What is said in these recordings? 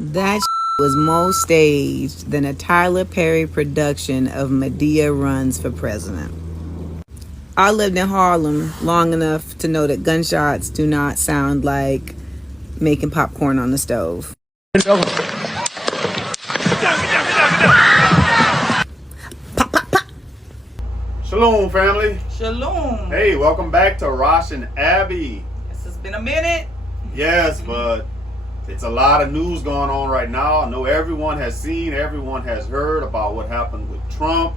That was more staged than a Tyler Perry production of Medea Runs for President. I lived in Harlem long enough to know that gunshots do not sound like making popcorn on the stove. Shalom, family. Shalom. Hey, welcome back to Rosh and Abi. This has been a minute. Yes, but it's a lot of news going on right now. I know everyone has seen, everyone has heard about what happened with Trump,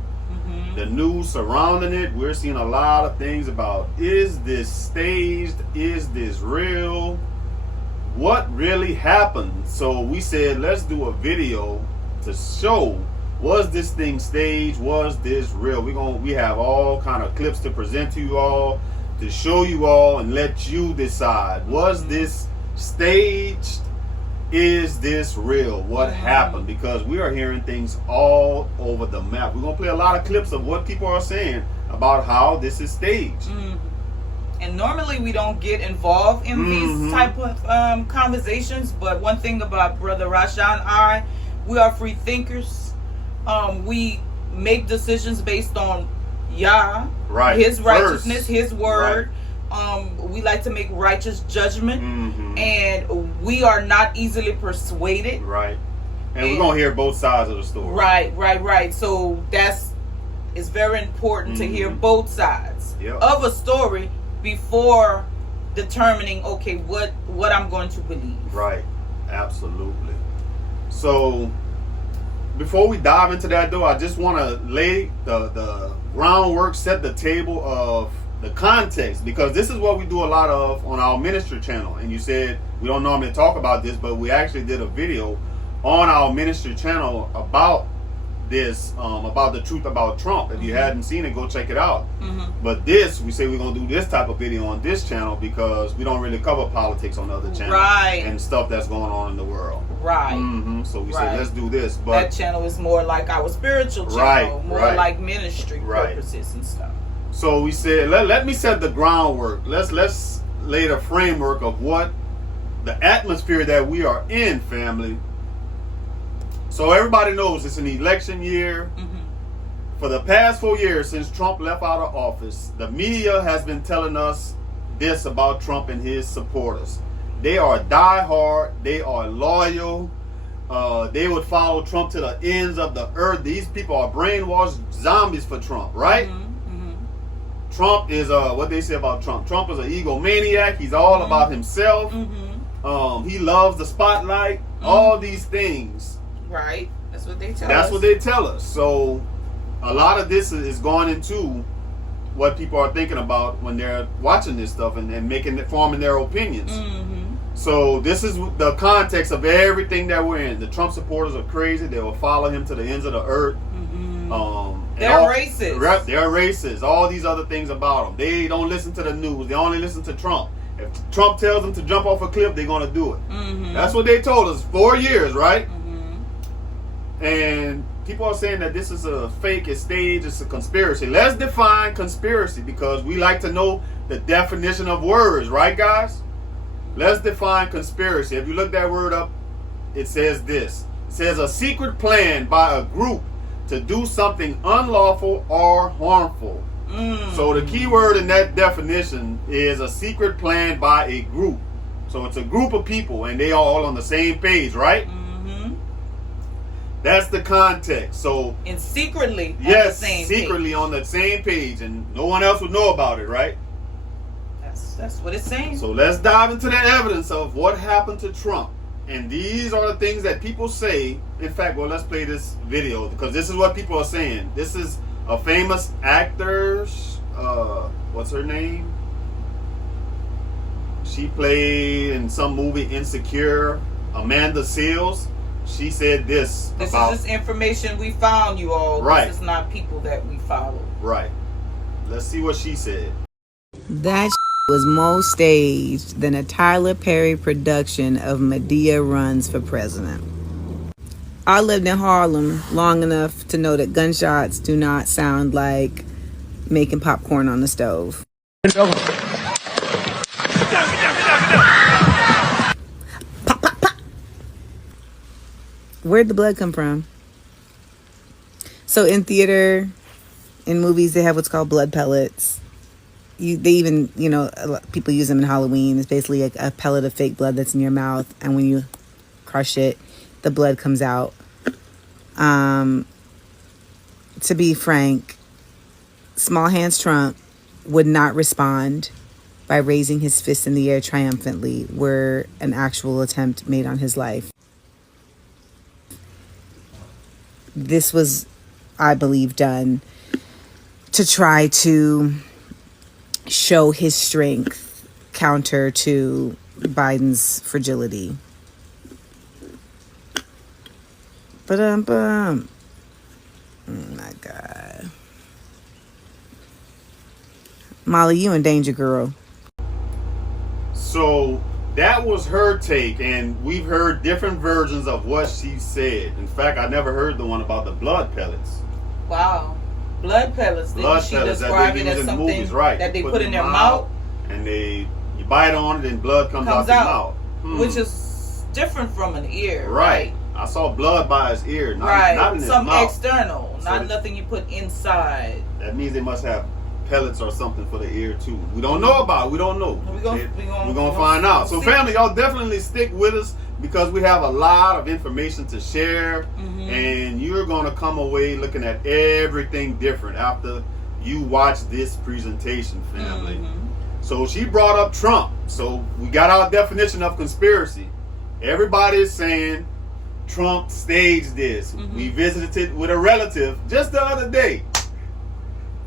the news surrounding it. We're seeing a lot of things about, is this staged? Is this real? What really happened? So we said, let's do a video to show, was this thing staged? Was this real? We have all kind of clips to present to you all, to show you all and let you decide. Was this staged? Is this real? What happened? Because we are hearing things all over the map. We're going to play a lot of clips of what people are saying about how this is staged. And normally we don't get involved in these type of conversations, but one thing about Brother Rosh and I, we are free thinkers. We make decisions based on Yah, His righteousness, His word. We like to make righteous judgment, and we are not easily persuaded. Right. And we're going to hear both sides of the story. Right. So it's very important to hear both sides of a story before determining, okay, what I'm going to believe. Right. Absolutely. So before we dive into that, though, I just want to lay the groundwork, set the table of the context, because this is what we do a lot of on our ministry channel. And you said we don't normally talk about this, but we actually did a video on our ministry channel about this, about the truth about Trump. If you hadn't seen it, go check it out. But we say we're going to do this type of video on this channel because we don't really cover politics on the other channel and stuff that's going on in the world. So we say, let's do this. But that channel is more like our spiritual channel, more like ministry purposes and stuff. So we said, let me set the groundwork. Let's lay the framework of what the atmosphere that we are in, family. So everybody knows it's an election year. For the past 4 years since Trump left out of office, the media has been telling us this about Trump and his supporters. They are diehard. They are loyal. They would follow Trump to the ends of the earth. These people are brainwashed zombies for Trump, right? Trump is what they say about Trump. Trump is an egomaniac. He's all about himself. He loves the spotlight. All these things. Right. That's what they tell us. That's what they tell us. So a lot of this is going into what people are thinking about when they're watching this stuff and forming their opinions. So this is the context of everything that we're in. The Trump supporters are crazy. They will follow him to the ends of the earth. They're racist. They're racist. All these other things about them. They don't listen to the news. They only listen to Trump. If Trump tells them to jump off a cliff, they're going to do it. That's what they told us 4 years, right? And people are saying that this is a fake, it's staged, it's a conspiracy. Let's define conspiracy, because we like to know the definition of words, right, guys? Let's define conspiracy. If you look that word up, it says this. It says a secret plan by a group to do something unlawful or harmful. So the key word in that definition is a secret plan by a group. So it's a group of people and they are all on the same page, right? That's the context. So secretly on the same page, and no one else would know about it, right? That's what it's saying. So let's dive into the evidence of what happened to Trump. And these are the things that people say. In fact, well, let's play this video because this is what people are saying. This is a famous actor. What's her name? She played in some movie, Insecure. Amanda Seals. She said this. This is just information we found, you all. Right. This is not people that we follow. Right. Let's see what she said. That was more staged than a Tyler Perry production of Medea Runs for President. I lived in Harlem long enough to know that gunshots do not sound like making popcorn on the stove. Where'd the blood come from? So in theater, in movies, they have what's called blood pellets. They even, people use them in Halloween. It's basically a pellet of fake blood that's in your mouth, and when you crush it, the blood comes out. To be frank, Small Hands Trump would not respond by raising his fist in the air triumphantly were an actual attempt made on his life. This was, I believe, done to try to show his strength counter to Biden's fragility. Oh my God. Molly, you in danger, girl. So that was her take, and we've heard different versions of what she said. In fact, I never heard the one about the blood pellets. Wow. Blood pellets. Didn't she describe it as something movies, right, that they put in their mouth? And you bite on it and blood comes out your mouth. Which is different from an ear. Right. I saw blood by his ear, not in his mouth. Some external, not nothing you put inside. That means they must have pellets or something for the ear too. We don't know about it. We don't know. We're gonna find out. So family, y'all definitely stick with us because we have a lot of information to share, and you're gonna come away looking at everything different after you watch this presentation, family. So she brought up Trump. So we got our definition of conspiracy. Everybody is saying Trump staged this. We visited with a relative just the other day.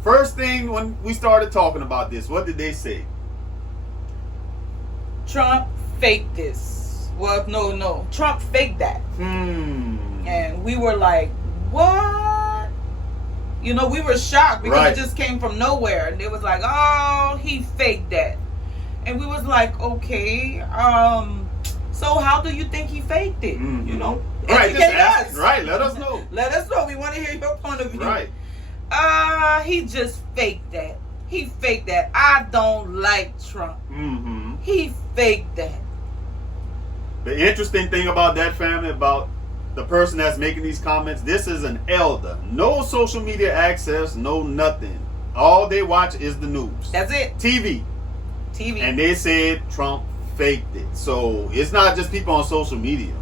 First thing when we started talking about this, what did they say? Trump faked this. Well, no. Trump faked that. And we were like, what? We were shocked because it just came from nowhere. And it was like, oh, he faked that. And we was like, okay, so how do you think he faked it? Educate us. Right, let us know. Let us know. We want to hear your point of view. Right. He just faked that. He faked that. I don't like Trump. He faked that. The interesting thing about that, family, about the person that's making these comments, this is an elder. No social media access, no nothing. All they watch is the news. That's it. TV. And they said Trump faked it. So it's not just people on social media.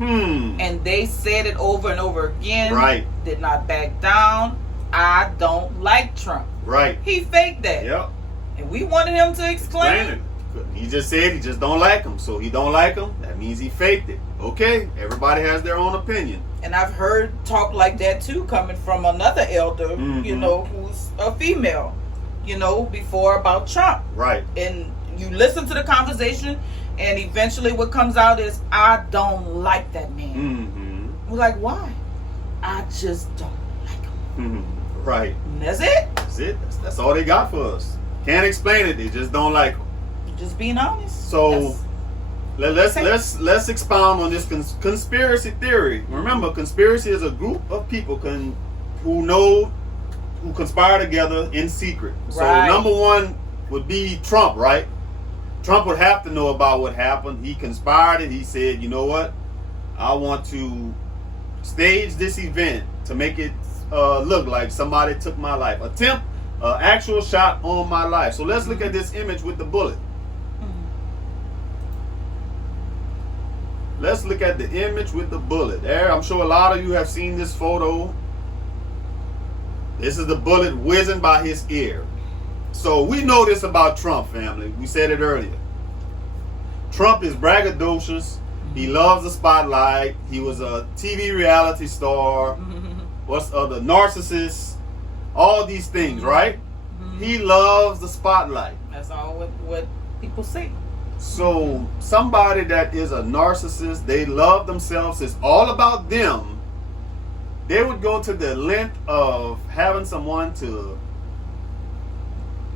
And they said it over and over again. Right. Did not back down. I don't like Trump. Right. He faked that. Yep. And we wanted him to explain it. He just said he just don't like him. So he don't like him. That means he faked it. Okay. Everybody has their own opinion. And I've heard talk like that too coming from another elder, who's a female, before about Trump. Right. And you listen to the conversation, and eventually what comes out is, I don't like that man. We're like, why? I just don't like him. Right. And that's it. That's it. That's all they got for us. Can't explain it. They just don't like him. Just being honest. So let's expound on this conspiracy theory. Remember, conspiracy is a group of people who conspire together in secret. So number one would be Trump, right? Trump would have to know about what happened. He conspired it. He said, you know what? I want to stage this event to make it look like somebody took my life. Attempt an actual shot on my life. So let's look at this image with the bullet. Let's look at the image with the bullet. There, I'm sure a lot of you have seen this photo. This is the bullet whizzing by his ear. So we know this about Trump, family. We said it earlier. Trump is braggadocious. He loves the spotlight. He was a TV reality star. What's other narcissist? All these things, right? He loves the spotlight. That's all what people say. So somebody that is a narcissist, they love themselves, it's all about them. They would go to the length of having someone to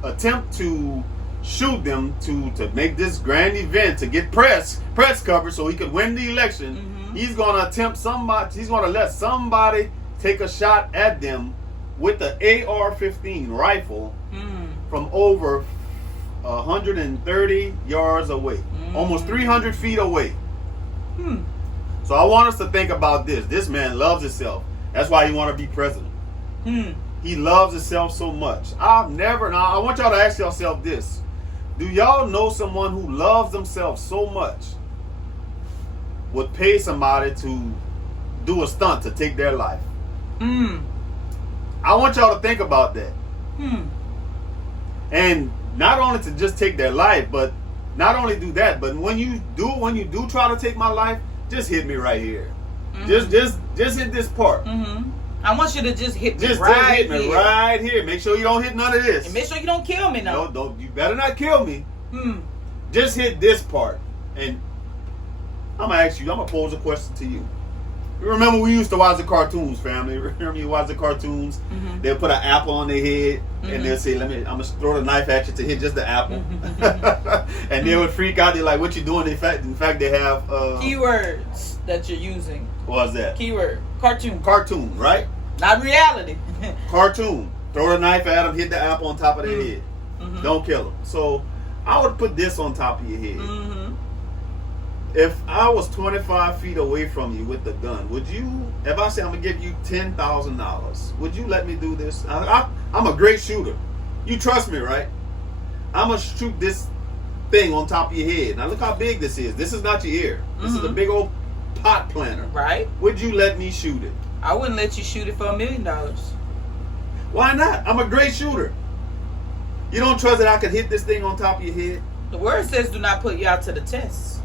attempt to shoot them to make this grand event, to get press coverage so he could win the election. He's going to attempt he's going to let somebody take a shot at them with the AR-15 rifle from over 130 yards away, almost 300 feet away. So I want us to think about this. This man loves himself. That's why he want to be president. He loves himself so much. Now I want y'all to ask yourself this. Do y'all know someone who loves themselves so much would pay somebody to do a stunt to take their life? I want y'all to think about that. And not only to just take their life, but not only do that, but when you do try to take my life, just hit me right here. Just hit this part. I want you to just hit me Just right hit me here. right here. Make sure you don't hit none of this. And make sure you don't kill me now. No, don't. You better not kill me. Just hit this part. And I'm gonna ask you. I'm gonna pose a question to you. You remember we used to watch the cartoons, family? Remember you watch the cartoons? They'll put an apple on their head and they'll say, I'm gonna throw the knife at you to hit just the apple. And they would freak out. They're like, what you doing? In fact, they have keywords that you're using. What's that? Keyword. Cartoon. Cartoon, right? Not reality. Cartoon. Throw the knife at them, hit the apple on top of their head. Don't kill them. So I would put this on top of your head. If I was 25 feet away from you with the gun, would you, if I say I'm going to give you $10,000, would you let me do this? I'm a great shooter. You trust me, right? I'm going to shoot this thing on top of your head. Now look how big this is. This is not your ear. This is a big old pot planter. Right. Would you let me shoot it? I wouldn't let you shoot it for $1 million. Why not? I'm a great shooter. You don't trust that I could hit this thing on top of your head? The word says do not put you out to the test.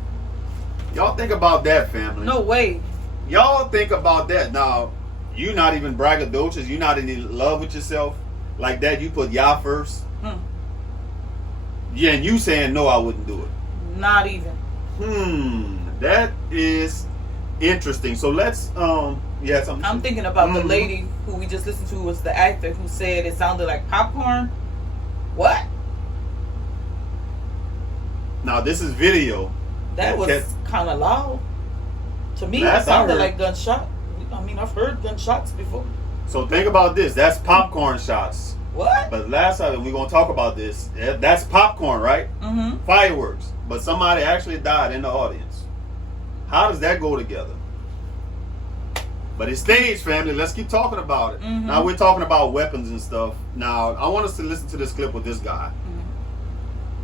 Y'all think about that, family. No way. Y'all think about that. Now, you not even braggadocious. You not in love with yourself like that. You put Yah first. Yeah, and you saying no, I wouldn't do it. Not even. That is interesting. So let's yeah, something. I'm thinking about the lady who we just listened to was the actor who said it sounded like popcorn. What? Now this is video. That was kind of loud. To me, Last it sounded I heard- like gunshot. I mean, I've heard gunshots before. So think about this. That's popcorn shots. What? But last time we're gonna talk about this. That's popcorn, right? Fireworks. But somebody actually died in the audience. How does that go together? But it's staged, family. Let's keep talking about it. Now we're talking about weapons and stuff. Now I want us to listen to this clip with this guy,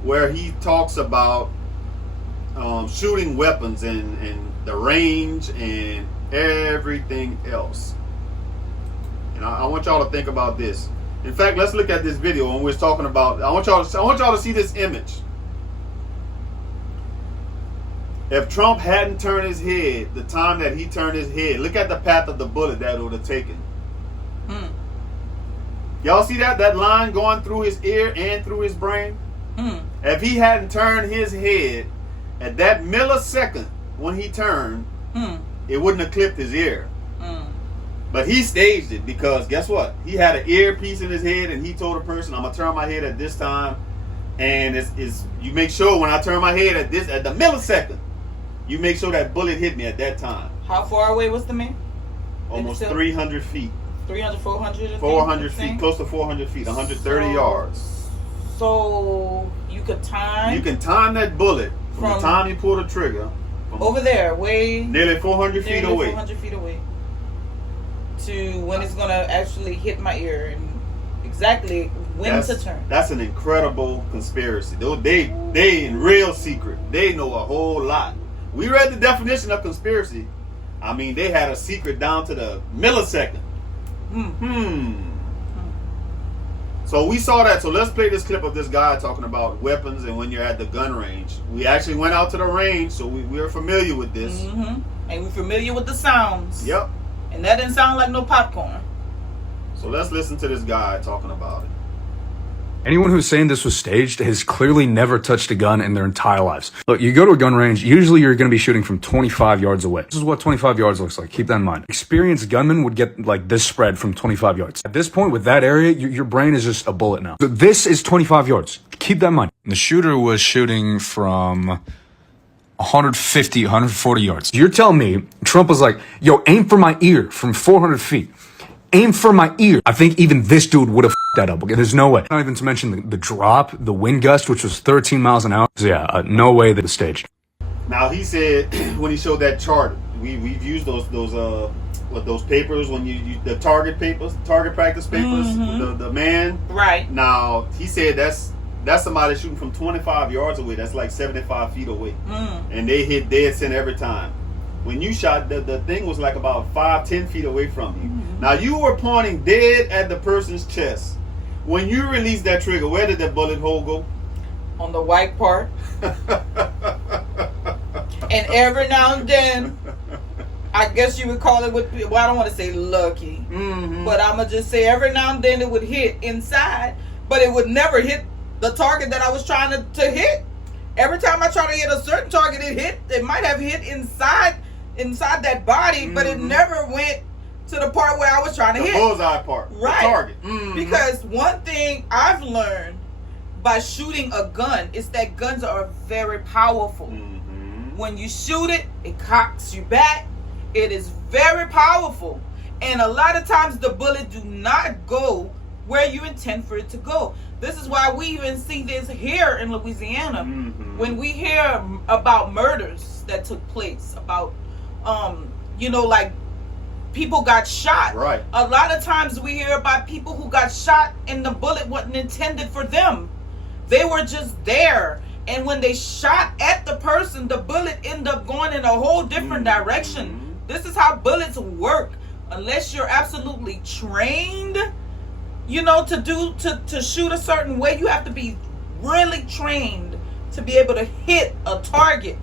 where he talks about shooting weapons and the range and everything else. And I want y'all to think about this. In fact, let's look at this video when we're talking about. I want y'all to see this image. If Trump hadn't turned his head, the time that he turned his head, look at the path of the bullet that it would have taken. Y'all see that line going through his ear and through his brain? If he hadn't turned his head at that millisecond when he turned, it wouldn't have clipped his ear. But he staged it because guess what? He had an earpiece in his head and he told a person, I'm gonna turn my head at this time. And it's you make sure when I turn my head at the millisecond, you make sure that bullet hit me at that time. How far away was the man? Almost 300 feet. 300, 400? 400 feet, close to 400 feet, 130 yards. So you could time. You can time that bullet from the time you pull the trigger. Over there, way Nearly 400 feet away. 400 feet away. To when it's going to actually hit my ear and exactly when to turn. That's an incredible conspiracy. They in real secret. They know a whole lot. We read the definition of conspiracy. I mean, they had a secret down to the millisecond. So we saw that. So let's play this clip of this guy talking about weapons and when you're at the gun range. We actually went out to the range, so we're familiar with this. And we're familiar with the sounds. Yep. And that didn't sound like no popcorn. So let's listen to this guy talking about it. Anyone who's saying this was staged has clearly never touched a gun in their entire lives. Look, you go to a gun range, usually you're going to be shooting from 25 yards away. This is what 25 yards looks like. Keep that in mind. Experienced gunmen would get like this spread from 25 yards. At this point, with that area, your brain is just a bullet now. So this is 25 yards. Keep that in mind. The shooter was shooting from 150, 140 yards. You're telling me Trump was like, yo, aim for my ear from 400 feet. Aim for my ear. I think even this dude would have that up. Okay, there's no way. Not even to mention the drop, the wind gust, which was 13 miles an hour. So yeah, no way that was staged. Now he said when he showed that chart we've used those papers when you the target practice papers. Mm-hmm. The man. Right. Now he said that's somebody shooting from 25 yards away. That's like 75 feet away, and they hit dead center every time. When you shot, the thing was like about 5-10 feet away from you. Mm-hmm. Now you were pointing dead at the person's chest. When you released that trigger, where did that bullet hole go? On the white part. And every now and then, I guess you would call it, well, I don't want to say lucky, but I'm going to just say every now and then it would hit inside, but it would never hit the target that I was trying to hit. Every time I try to hit a certain target, it might have hit inside that body, but it never went to the part where I was trying to hit. The bullseye part. Right. The target. Because one thing I've learned by shooting a gun is that guns are very powerful. When you shoot it, it cocks you back. It is very powerful. And a lot of times the bullet do not go where you intend for it to go. This is why we even see this here in Louisiana. When we hear about murders that took place, about, like people got shot. Right. A lot of times we hear about people who got shot and the bullet wasn't intended for them. They were just there. And when they shot at the person, the bullet ended up going in a whole different direction. This is how bullets work. Unless you're absolutely trained, to shoot a certain way, you have to be really trained to be able to hit a target.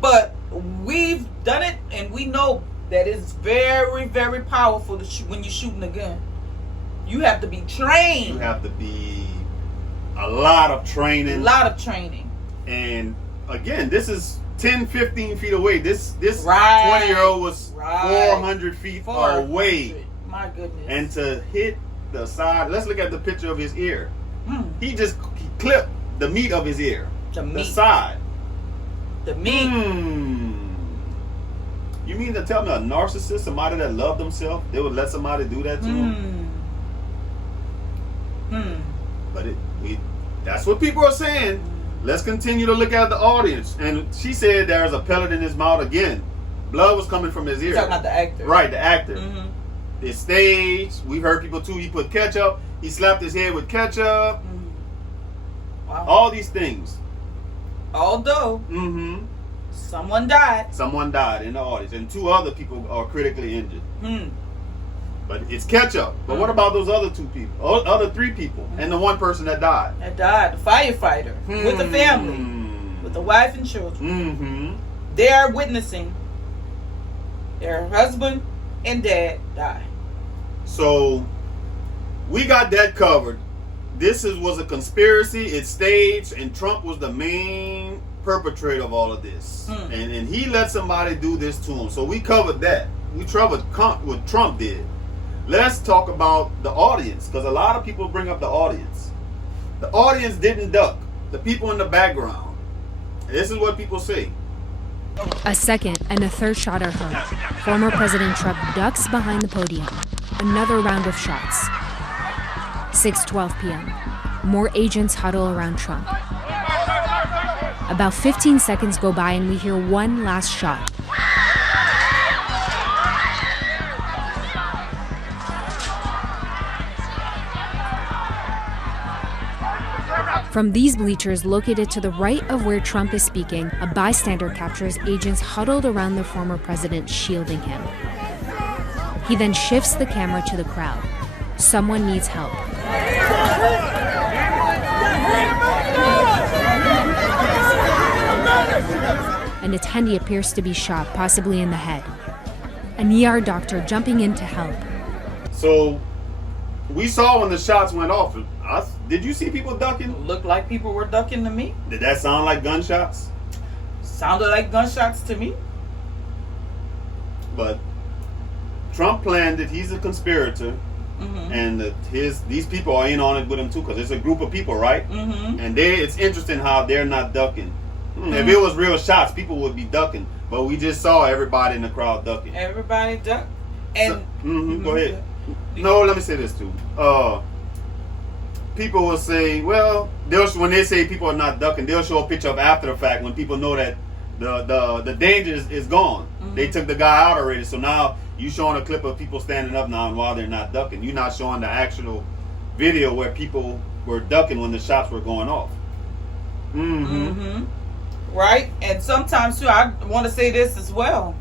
But we've done it, and we know that it's very, very powerful to shoot when you're shooting a gun. You have to be trained. You have to be a lot of training. And again, this is 10-15 feet away. This 20-year-old was 400 feet away. My goodness. And to hit the side, let's look at the picture of his ear. He clipped the meat of his ear. The side. The meat. You mean to tell me a narcissist, somebody that loved himself, they would let somebody do that to him? But that's what people are saying. Let's continue to look at the audience. And she said there's a pellet in his mouth again. Blood was coming from his ear. You're talking about the actor. Right, the actor. It's staged. We've heard people too. He put ketchup. He slapped his head with ketchup. Wow. All these things. Although someone died. Someone died in the audience. And 2 other people are critically injured. But it's ketchup. But what about those other 2 people? Other 3 people? And the 1 person that died? The firefighter. With the family. With the wife and children. They are witnessing their husband and dad die. So we got that covered. This was a conspiracy. It's staged, and Trump was the main perpetrator of all of this. And he let somebody do this to him. So we covered that. We covered what Trump did. Let's talk about the audience, because a lot of people bring up the audience. The audience didn't duck. The people in the background. This is what people say. A second and a third shot are heard. Former President Trump ducks behind the podium. Another round of shots. 6:12 p.m. More agents huddle around Trump. About 15 seconds go by and we hear one last shot. From these bleachers located to the right of where Trump is speaking, a bystander captures agents huddled around the former president, shielding him. He then shifts the camera to the crowd. Someone needs help. An attendee appears to be shot, possibly in the head. An ER doctor jumping in to help. So, we saw when the shots went off. Did you see people ducking? Looked like people were ducking to me. Did that sound like gunshots? Sounded like gunshots to me. But Trump planned it. He's a conspirator. And these people are in on it with him too, because it's a group of people, right? And it's interesting how they're not ducking. If it was real shots, people would be ducking. But we just saw everybody in the crowd ducking. Everybody ducked. And go ahead. No, let me say this too. People will say, well, when they say people are not ducking, they'll show a picture of after the fact when people know that the danger is gone. They took the guy out already. So now you showing a clip of people standing up now and while they're not ducking. You're not showing the actual video where people were ducking when the shots were going off. Right? And sometimes too, I want to say this as well.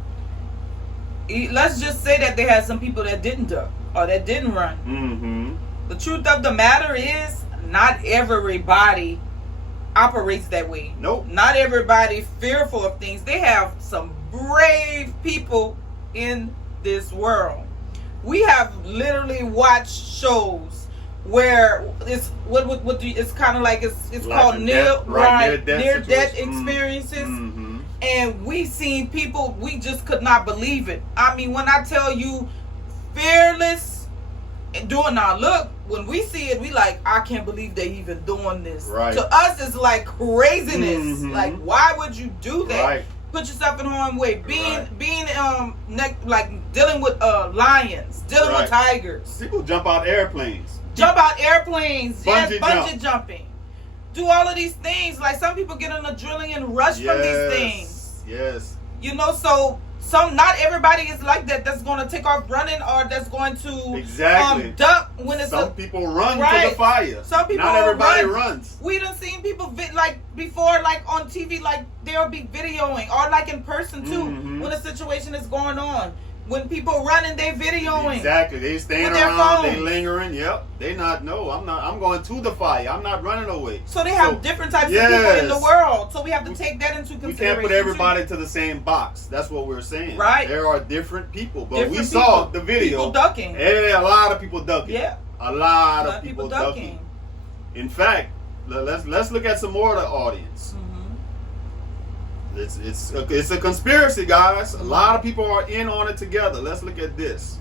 Let's just say that they had some people that didn't duck or that didn't run. The truth of the matter is, not everybody operates that way. Nope. Not everybody fearful of things. They have some brave people in this world. We have literally watched shows where it's it's kind of like it's called near death experiences. And we seen people, we just could not believe it. I mean, when I tell you, fearless and doing our look, when we see it, we like, I can't believe they even doing this. Right. To us, it's like craziness. Like, why would you do that? Right. Put yourself in harm's way. Like dealing with lions, dealing with tigers. People jump out airplanes. Bungee jumping. Do all of these things. Like, some people get an adrenaline rush from these things. Yes. You know, so not everybody is like that. That's going to take off running, or that's going to duck when it's some people run to the fire. Some people not everybody runs. We done seen people like before, like on TV, like they'll be videoing, or like in person too, when a situation is going on. When people running, they videoing. Exactly. They staying around, they lingering. Yep. They not, no, I'm going to the fire. I'm not running away. So they have different types of people in the world. So we have to take that into consideration. We can't put everybody to the same box. That's what we're saying. Right. There are different people. But we saw the video. People ducking. A lot of people ducking. Yeah. A lot of people ducking. In fact, let's look at some more of the audience. It's a conspiracy, guys. A lot of people are in on it together. Let's look at this.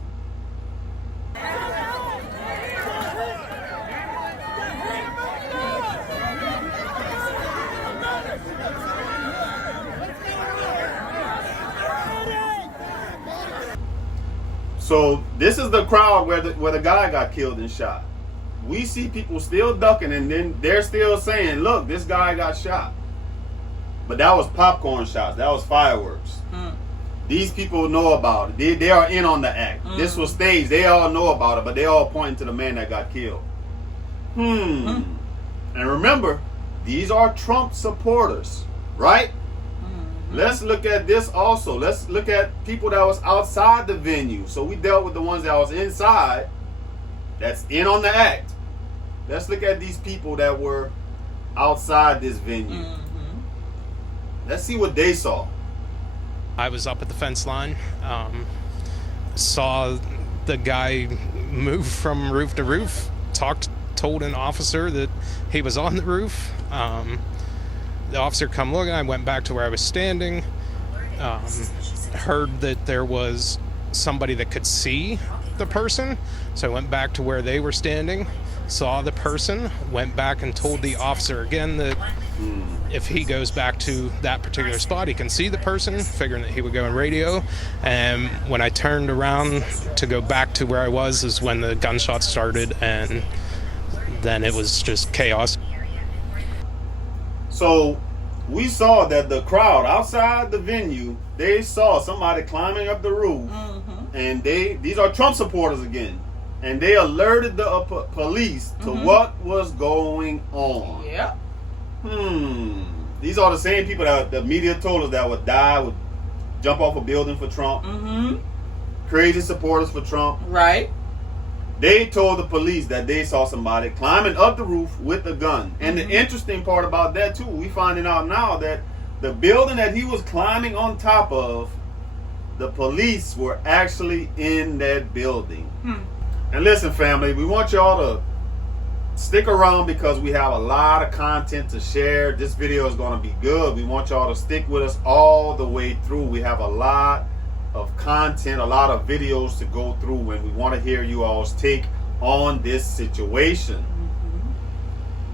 So this is the crowd where the guy got killed and shot. We see people still ducking, and then they're still saying, look, this guy got shot. But that was popcorn shots. That was fireworks. These people know about it. They are in on the act. This was staged. They all know about it, but they all pointing to the man that got killed. And remember, these are Trump supporters, right? Let's look at this also. Let's look at people that was outside the venue. So we dealt with the ones that was inside, that's in on the act. Let's look at these people that were outside this venue. Let's see what they saw. I was up at the fence line, saw the guy move from roof to roof, told an officer that he was on the roof. The officer come looking, I went back to where I was standing, heard that there was somebody that could see the person, so I went back to where they were standing, saw the person, went back and told the officer again that if he goes back to that particular spot, he can see the person, figuring that he would go on radio. And when I turned around to go back to where I was is when the gunshots started, and then it was just chaos. So we saw that the crowd outside the venue, they saw somebody climbing up the roof, and these are Trump supporters again, and they alerted the police to what was going on. Yeah. These are the same people that the media told us that would die, would jump off a building for Trump. Crazy supporters for Trump. Right. They told the police that they saw somebody climbing up the roof with a gun. And the interesting part about that too, we finding out now that the building that he was climbing on top of, the police were actually in that building. And listen, family, we want y'all to stick around because we have a lot of content to share. This video is going to be good. We want y'all to stick with us all the way through. We have a lot of content, a lot of videos to go through, and we want to hear you all's take on this situation.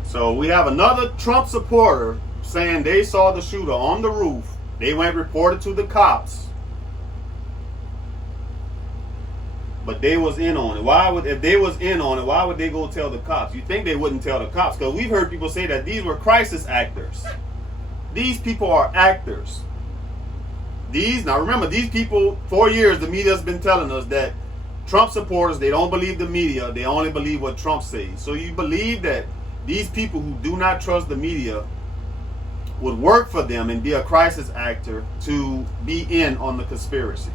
So we have another Trump supporter saying they saw the shooter on the roof. They went reported to the cops, but they was in on it. If they was in on it, why would they go tell the cops? You think they wouldn't tell the cops, because we've heard people say that these were crisis actors. These people are actors. Now remember, these people, 4 years, the media's been telling us that Trump supporters, they don't believe the media, they only believe what Trump says. So you believe that these people who do not trust the media would work for them and be a crisis actor to be in on the conspiracy?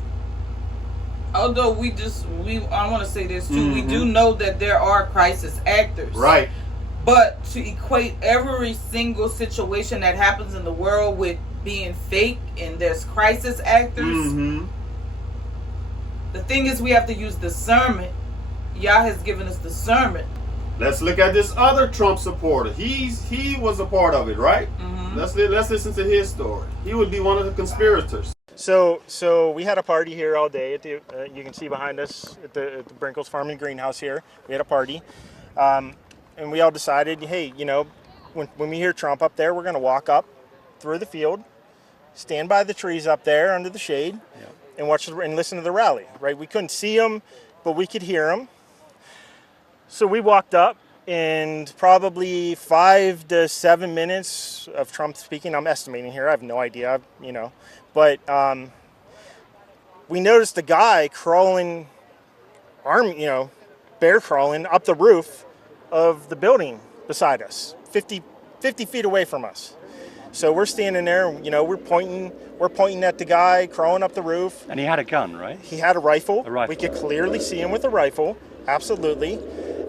Although I want to say this too, we do know that there are crisis actors. Right. But to equate every single situation that happens in the world with being fake and there's crisis actors, the thing is we have to use discernment. Yah has given us discernment. Let's look at this other Trump supporter. He was a part of it, right? Let's listen to his story. He would be one of the conspirators. So we had a party here all day. At the, you can see behind us at the Brinkles Farm and Greenhouse here. We had a party, and we all decided, hey, you know, when we hear Trump up there, we're going to walk up through the field, stand by the trees up there under the shade, and watch and listen to the rally. Right? We couldn't see him, but we could hear him. So we walked up, and probably 5 to 7 minutes of Trump speaking. I'm estimating here. I have no idea, you know. But we noticed a guy crawling, bear crawling up the roof of the building beside us, 50 feet away from us. So we're standing there, you know, we're pointing at the guy crawling up the roof. And he had a gun, right? He had a rifle. A rifle. We could clearly see him with a rifle, absolutely.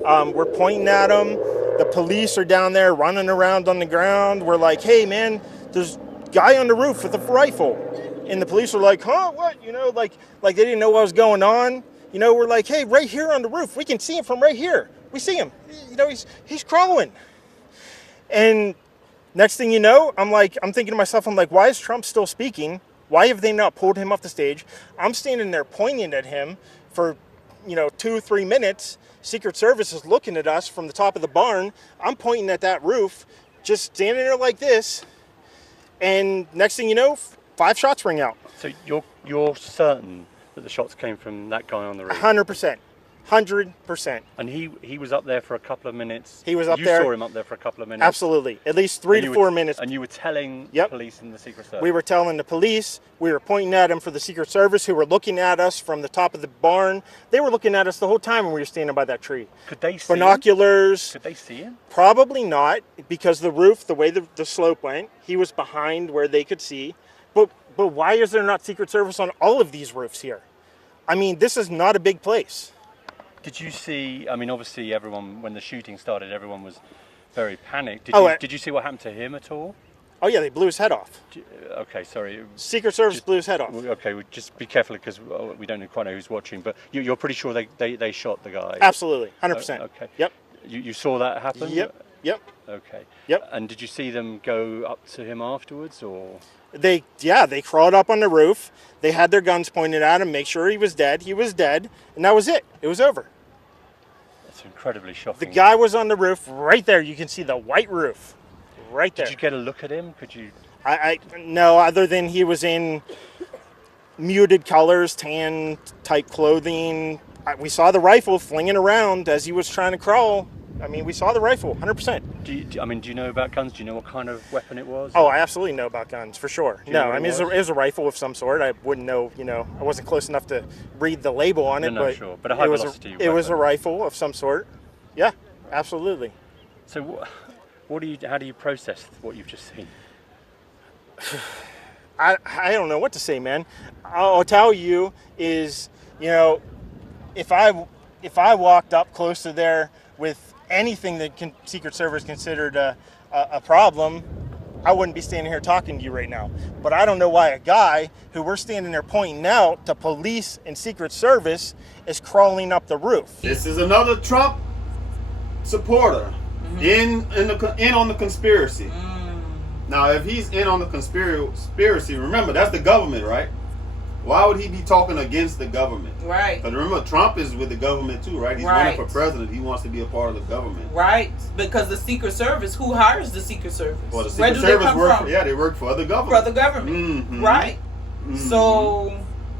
We're pointing at him. The police are down there running around on the ground. We're like, hey, man, there's a guy on the roof with a rifle. And the police are like, huh, what? You know, like they didn't know what was going on. You know, we're like, hey, right here on the roof. We can see him from right here. We see him. You know, he's crawling. And next thing you know, I'm thinking to myself, why is Trump still speaking? Why have they not pulled him off the stage? I'm standing there pointing at him for, 2-3 minutes. Secret Service is looking at us from the top of the barn. I'm pointing at that roof, just standing there like this. And next thing you know, 5 shots ring out. So you're certain that the shots came from that guy on the roof? 100%. 100%. And he was up there for a couple of minutes? He was up there. You saw him up there for a couple of minutes? Absolutely. At least 3 to 4 minutes. And you were telling the police and the Secret Service? We were telling the police. We were pointing at him for the Secret Service, who were looking at us from the top of the barn. They were looking at us the whole time when we were standing by that tree. Could they see Binoculars. Could they see him? Probably not, because the roof, the way the slope went, he was behind where they could see. But why is there not Secret Service on all of these roofs here? I mean, this is not a big place. Did you see, I mean, obviously everyone, when the shooting started, everyone was very panicked. Did you see what happened to him at all? Oh yeah, they blew his head off. Okay, sorry. Secret Service blew his head off. Okay, just be careful because we don't quite know who's watching, but you're pretty sure they shot the guy? Absolutely, 100%. Okay. Yep. You saw that happen? Yep. Okay. Yep. And did you see them go up to him afterwards, or? They crawled up on the roof. They had their guns pointed at him, make sure he was dead. He was dead, and that was it. It was over. That's incredibly shocking. The guy was on the roof right there. You can see the white roof right there. Did you get a look at him? Could you? No, other than he was in muted colors, tan type clothing. We saw the rifle flinging around as he was trying to crawl. I mean, we saw the rifle, 100%. Do you know about guns? Do you know what kind of weapon it was? Oh, I absolutely know about guns, for sure. No, I mean, it was a rifle of some sort. I wouldn't know, I wasn't close enough to read the label on it. No, sure. But a high velocity weapon. It was a rifle of some sort. Yeah, absolutely. So how do you process what you've just seen? I don't know what to say, man. I'll tell you is, if I walked up close to there with anything that Secret Service considered a problem, I wouldn't be standing here talking to you right now. But I don't know why a guy who we're standing there pointing out to police and Secret Service is crawling up the roof. This is another Trump supporter in on the conspiracy. Now, if he's in on the conspiracy, remember, that's the government, right? Why would he be talking against the government? Right. Because remember, Trump is with the government too, right? He's running for president. He wants to be a part of the government. Right. Because the Secret Service, who hires the Secret Service? Well, the Secret Service they work for the government. For the government. Right. So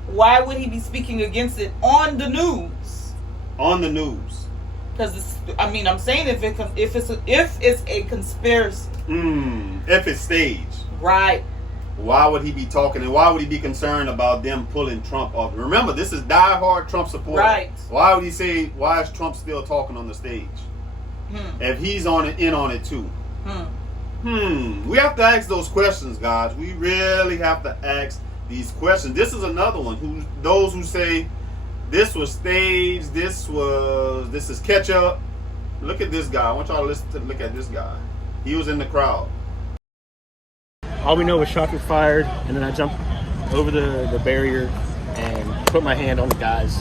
why would he be speaking against it on the news? On the news. Because I'm saying if it's a conspiracy. If it's staged. Right. Why would he be talking, and why would he be concerned about them pulling Trump off? Remember, this is diehard Trump supporter. Right. Why would he say, why is Trump still talking on the stage? If he's in on it too. We have to ask those questions, guys. We really have to ask these questions. This is another one. Those who say this was staged, this is ketchup. Look at this guy. I want y'all to look at this guy. He was in the crowd. All we know was shots were fired, and then I jumped over the barrier and put my hand on the guy's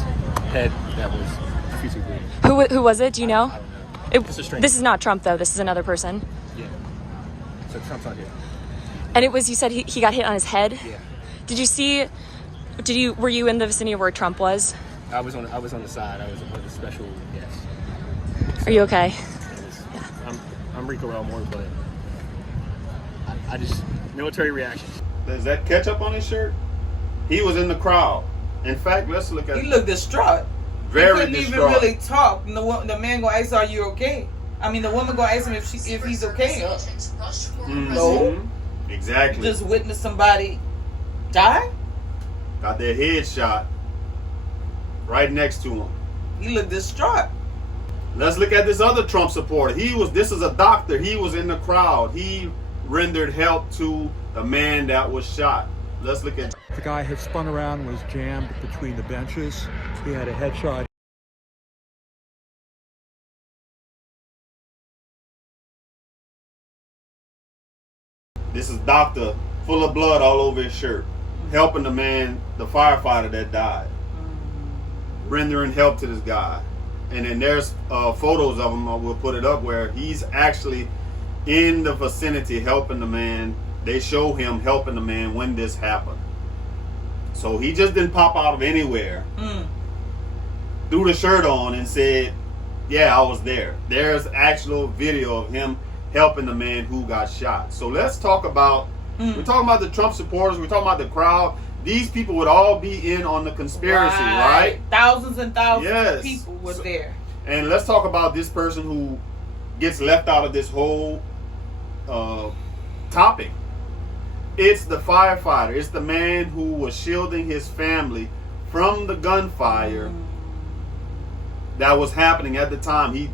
head that was profusely bleeding. Who was it? Do you know? I don't know. It's a stranger. This is not Trump, though. This is another person. Yeah. So Trump's not here. And it was, you said he got hit on his head? Yeah. Did you see, were you in the vicinity of where Trump was? I was on the side. I was one of the special guests. Are you okay? I'm Rico Elmore, but I just military reactions. Is that ketchup on his shirt? He was in the crowd. In fact, let's look at. He looked distraught. Very he couldn't distraught. even really talk. And the man gonna ask, "Are you okay?" I mean, the woman gonna ask him if he's okay. No. Exactly. Just witness somebody die. Got their head shot right next to him. He looked distraught. Let's look at this other Trump supporter. This is a doctor. He was in the crowd. He rendered help to the man that was shot. Let's look at. The guy had spun around and was jammed between the benches. He had a headshot. This is doctor, full of blood all over his shirt, helping the man, the firefighter that died, rendering help to this guy. And then there's photos of him. We'll put it up where he's actually in the vicinity helping the man. They show him helping the man when this happened. So he just didn't pop out of anywhere, threw the shirt on and said, yeah, I was there. There's actual video of him helping the man who got shot. So let's talk about, we're talking about the Trump supporters, we're talking about the crowd. These people would all be in on the conspiracy, right? Thousands and thousands of people were there. And let's talk about this person who gets left out of this whole topic. It's the firefighter. It's the man who was shielding his family from the gunfire that was happening at the time. He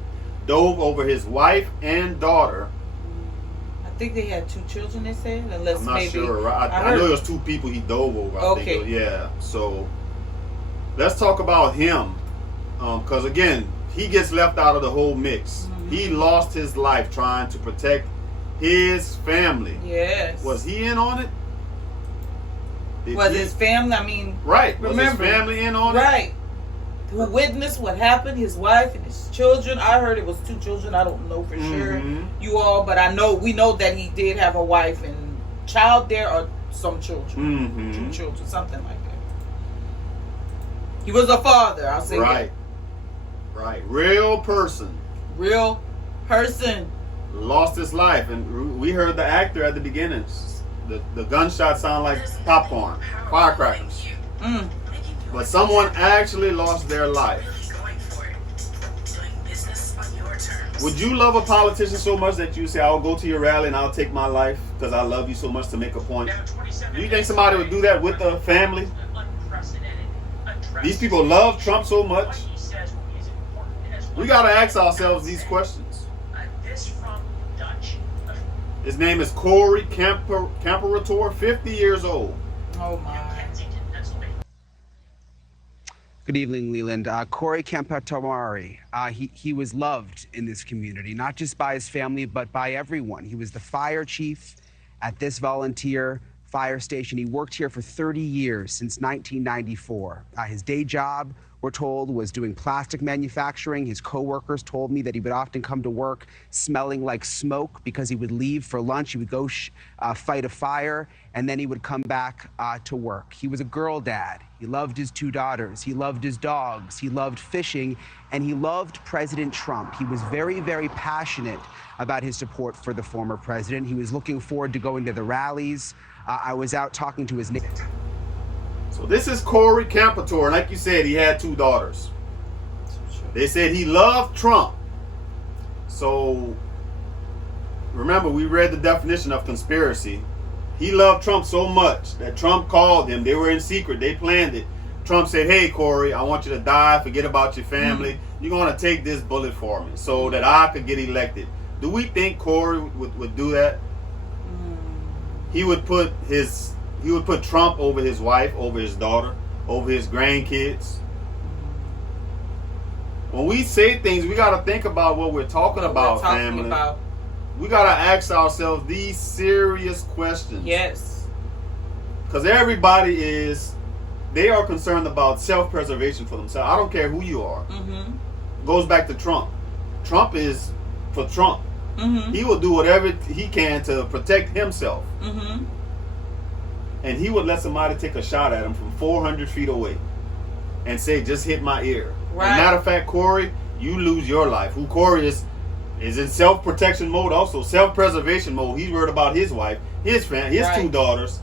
dove over his wife and daughter. I think they had 2 children, they said. Unless I'm not maybe, sure. Right? I know it was 2 people he dove over. I think. Yeah. So let's talk about him. Because again, he gets left out of the whole mix. He lost his life trying to protect his family. Yes. Was he in on it? His family? I mean, right. Remember, was his family in on it? Right. Who witnessed what happened? His wife and his children. I heard it was 2 children. I don't know for sure. You all, but we know that he did have a wife and child there, or some children. 2 children, something like that. He was a father. I'll say that. Right. Real person. Lost his life, and we heard the actor at the beginning. The gunshot sound like popcorn, firecrackers. But someone actually lost their life. Would you love a politician so much that you say, I'll go to your rally and I'll take my life because I love you so much to make a point? Do you think somebody would do that with the family? These people love Trump so much. We got to ask ourselves these questions. His name is Corey Camperator, 50 years old. Oh my. Good evening, Leland. Corey Campatomari, he was loved in this community, not just by his family, but by everyone. He was the fire chief at this volunteer fire station. He worked here for 30 years, since 1994. His day job, we're told, was doing plastic manufacturing. His coworkers told me that he would often come to work smelling like smoke because he would leave for lunch. He would go fight a fire, and then he would come back to work. He was a girl dad. He loved his 2 daughters. He loved his dogs. He loved fishing, and he loved President Trump. He was very, very passionate about his support for the former president. He was looking forward to going to the rallies. I was out talking to his neighbor. So this is Corey Campator. Like you said, he had 2 daughters. They said he loved Trump. So remember, we read the definition of conspiracy. He loved Trump so much that Trump called him. They were in secret. They planned it. Trump said, hey, Corey, I want you to die. Forget about your family. You're going to take this bullet for me so that I could get elected. Do we think Corey would do that? He would put Trump over his wife, over his daughter, over his grandkids. When we say things, we got to think about what we're talking about, family. We got to ask ourselves these serious questions. Yes. Because everybody they are concerned about self-preservation for themselves. I don't care who you are. Goes back to Trump. Trump is for Trump. He will do whatever he can to protect himself. And he would let somebody take a shot at him from 400 feet away and say, just hit my ear. Right. As a matter of fact, Corey, you lose your life. Who Corey is in self-protection mode also, self-preservation mode. He's worried about his wife, his family, his two daughters.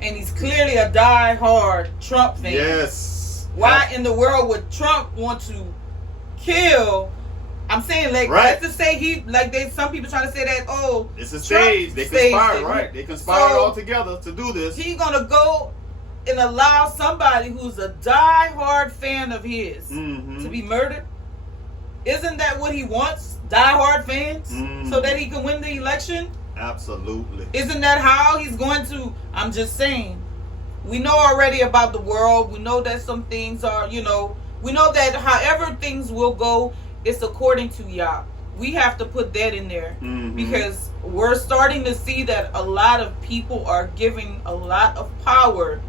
And he's clearly a die-hard Trump fan. Yes. Why in the world would Trump want to kill? I'm saying, like, let's just say some people try to say that, oh, it's a stage. They conspired, right? They conspired all together to do this. He's gonna go and allow somebody who's a die-hard fan of his to be murdered? Isn't that what he wants? Die-hard fans? So that he can win the election? Absolutely. Isn't that how he's going to? I'm just saying. We know already about the world. We know that some things are, we know that however things will go, it's according to Yah. We have to put that in there because we're starting to see that a lot of people are giving a lot of power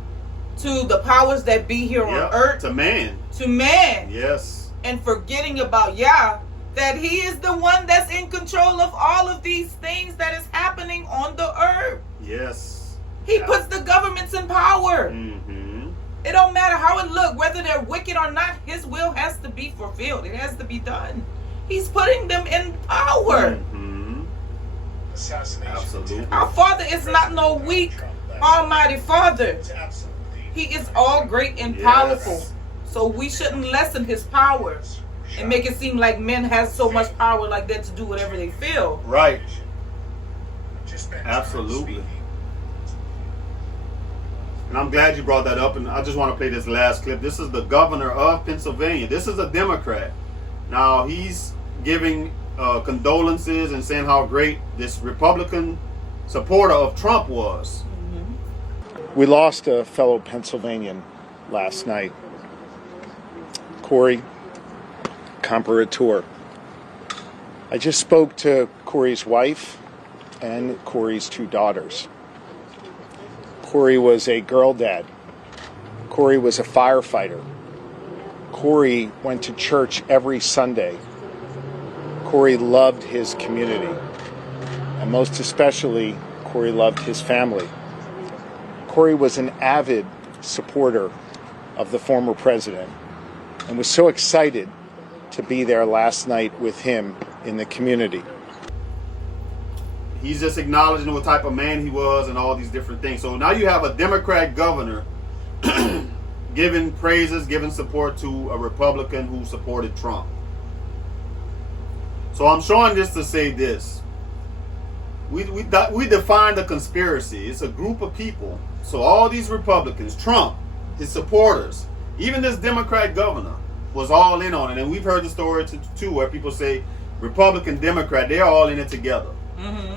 to the powers that be here on earth. To man. Yes. And forgetting about Yah, that he is the one that's in control of all of these things that is happening on the earth. Yes. He puts the governments in power. It don't matter how it look, whether they're wicked or not, his will has to be fulfilled. It has to be done. He's putting them in power. Absolutely. Our Father is not no weak, almighty Father. He is all great and powerful. So we shouldn't lessen his power and make it seem like men have so much power like that to do whatever they feel. Right. Absolutely. And I'm glad you brought that up, and I just want to play this last clip. This is the governor of Pennsylvania. This is a Democrat. Now, he's giving condolences and saying how great this Republican supporter of Trump was. We lost a fellow Pennsylvanian last night. Corey Comparator. I just spoke to Corey's wife and Corey's two daughters. Corey was a girl dad. Corey was a firefighter. Corey went to church every Sunday. Corey loved his community. And most especially, Corey loved his family. Corey was an avid supporter of the former president and was so excited to be there last night with him in the community. He's just acknowledging what type of man he was and all these different things. So now you have a Democrat governor giving praises, giving support to a Republican who supported Trump. So I'm showing this to say this. We define the conspiracy. It's a group of people. So all these Republicans, Trump, his supporters, even this Democrat governor was all in on it. And we've heard the story too where people say Republican, Democrat, they're all in it together.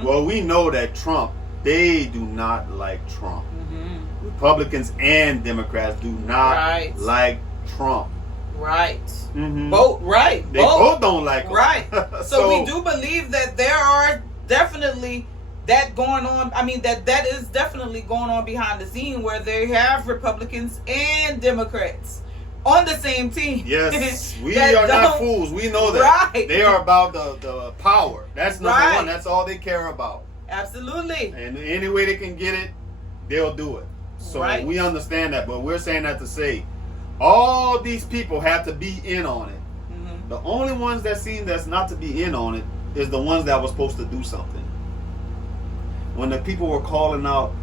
Well, we know that Trump, they do not like Trump. Republicans and Democrats do not like Trump. Both both don't like him. So we do believe that there are definitely that going on. I mean, that is definitely going on behind the scene where they have Republicans and Democrats on the same team. Yes, we are not fools. We know that. They are about the power. That's number one. That's all they care about. Absolutely. And any way they can get it, they'll do it. So we understand that, but we're saying that to say all these people have to be in on it. The only ones that seem that's not to be in on it is the ones that were supposed to do something. When the people were calling out,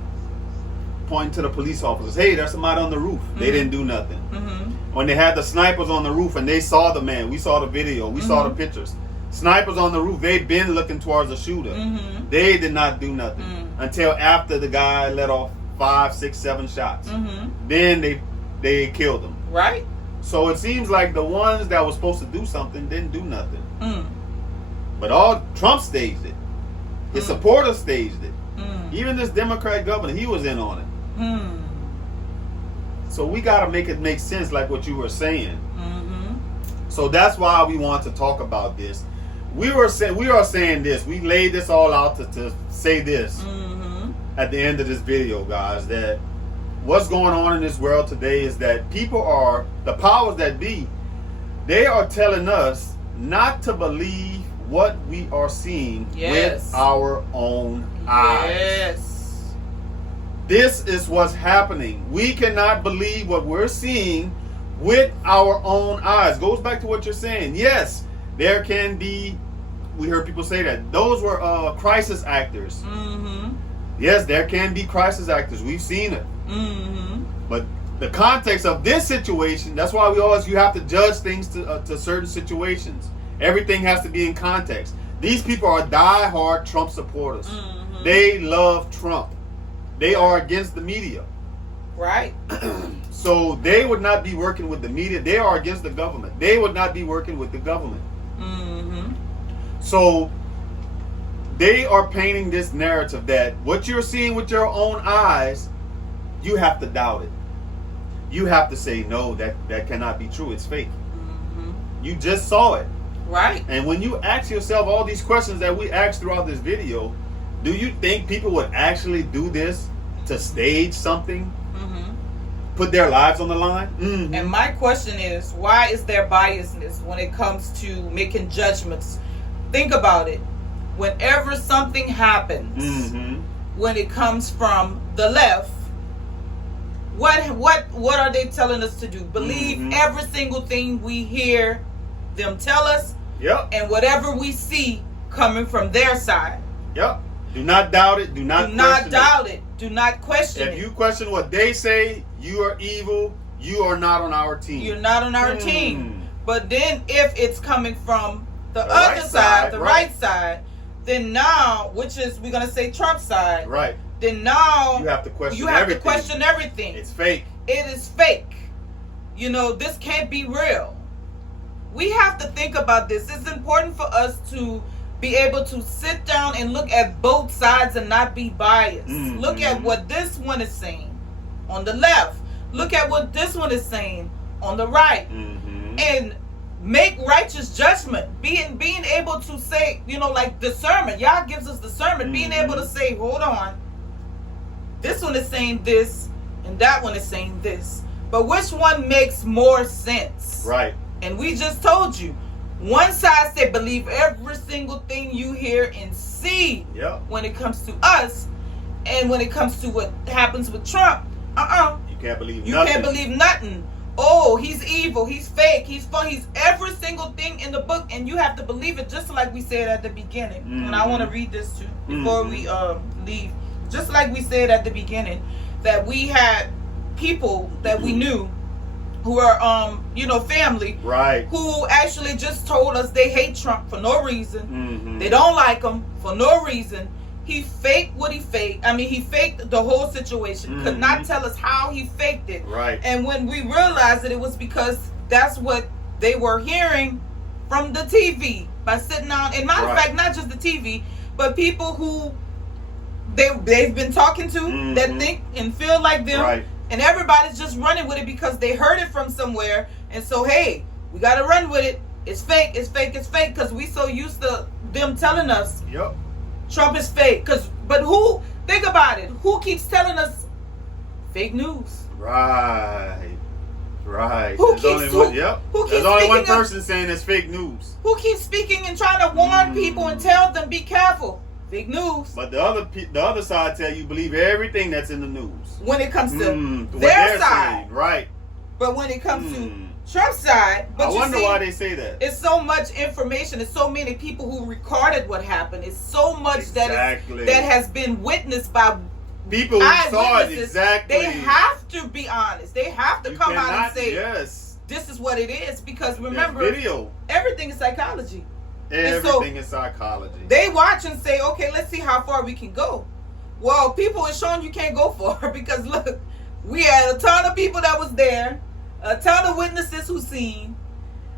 pointing to the police officers, hey, there's somebody on the roof. They didn't do nothing. When they had the snipers on the roof and they saw the man, we saw the video, we saw the pictures. Snipers on the roof, they've been looking towards the shooter. They did not do nothing. until after the guy let off 5, 6, 7 shots. Then they killed him. Right. So it seems like the ones that were supposed to do something didn't do nothing. But all Trump staged it. His supporters staged it. Even this Democrat governor, he was in on it. So we got to make it make sense, like what you were saying. So that's why we want to talk about this. We are saying this. We laid this all out to say this at the end of this video, guys. That what's going on in this world today is that the powers that be, they are telling us not to believe what we are seeing with our own eyes. Yes. This is what's happening. We cannot believe what we're seeing with our own eyes. Goes back to what you're saying. Yes, there can be, we heard people say that those were crisis actors. Yes, there can be crisis actors. We've seen it. But the context of this situation, that's why you have to judge things to certain situations. Everything has to be in context. These people are die-hard Trump supporters. They love Trump. They are against the media. Right. So they would not be working with the media. They are against the government. They would not be working with the government. So they are painting this narrative that what you're seeing with your own eyes, you have to doubt it. You have to say, no, that cannot be true. It's fake. You just saw it. Right. And when you ask yourself all these questions that we asked throughout this video, do you think people would actually do this to stage something? Put their lives on the line? And my question is, why is there biasness when it comes to making judgments? Think about it. Whenever something happens, when it comes from the left, what are they telling us to do? Believe every single thing we hear them tell us, and whatever we see coming from their side. Do not doubt it. Do not doubt it. Do not question it. If you question what they say, you are evil. You are not on our team. You're not on our team. But then if it's coming from the other side, the right side, then now, which is, we're going to say Trump's side. Right. Then now you have to question you have to question everything. It's fake. It is fake. You know, this can't be real. We have to think about this. It's important for us to be able to sit down and look at both sides and not be biased. Look at what this one is saying on the left. Look at what this one is saying on the right. And make righteous judgment. Being able to say, you know, like discernment. Yah gives us discernment. Being able to say, hold on, this one is saying this and that one is saying this. But which one makes more sense? Right. And we just told you, one side say believe every single thing you hear and see when it comes to us, and when it comes to what happens with Trump, you can't believe nothing. You can't believe nothing. Oh, he's evil, he's fake, he's fun, he's every single thing in the book, and you have to believe it, just like we said at the beginning. And I want to read this too before we leave. Just like we said at the beginning, that we had people that we knew who are, you know, family, right, who actually just told us they hate Trump for no reason. They don't like him for no reason. He faked what he faked. I mean, he faked the whole situation. Could not tell us how he faked it. Right. And when we realized that it was because that's what they were hearing from the TV by sitting down. And matter of fact, not just the TV, but people who they've been talking to that think and feel like them. Right. And everybody's just running with it because they heard it from somewhere. And so, hey, we got to run with it. It's fake, it's fake, it's fake. Because we so used to them telling us Trump is fake. But who, think about it, who keeps telling us fake news? Right. Who keeps There's only one person saying it's fake news. Who keeps speaking and trying to warn people and tell them, be careful? Fake news. But the other side tell you believe everything that's in the news. When it comes to their side. Saying, right. But when it comes to Trump's side, but I wonder why they say that. It's so much information. It's so many people who recorded what happened. It's so much that has been witnessed by people who saw it. Exactly. They have to be honest. They have to come out and say, yes, this is what it is. Because remember, everything is psychology. Everything is psychology. They watch and say, okay, let's see how far we can go. Well, people is showing you can't go far because look, we had a ton of people that was there, a ton of witnesses who seen.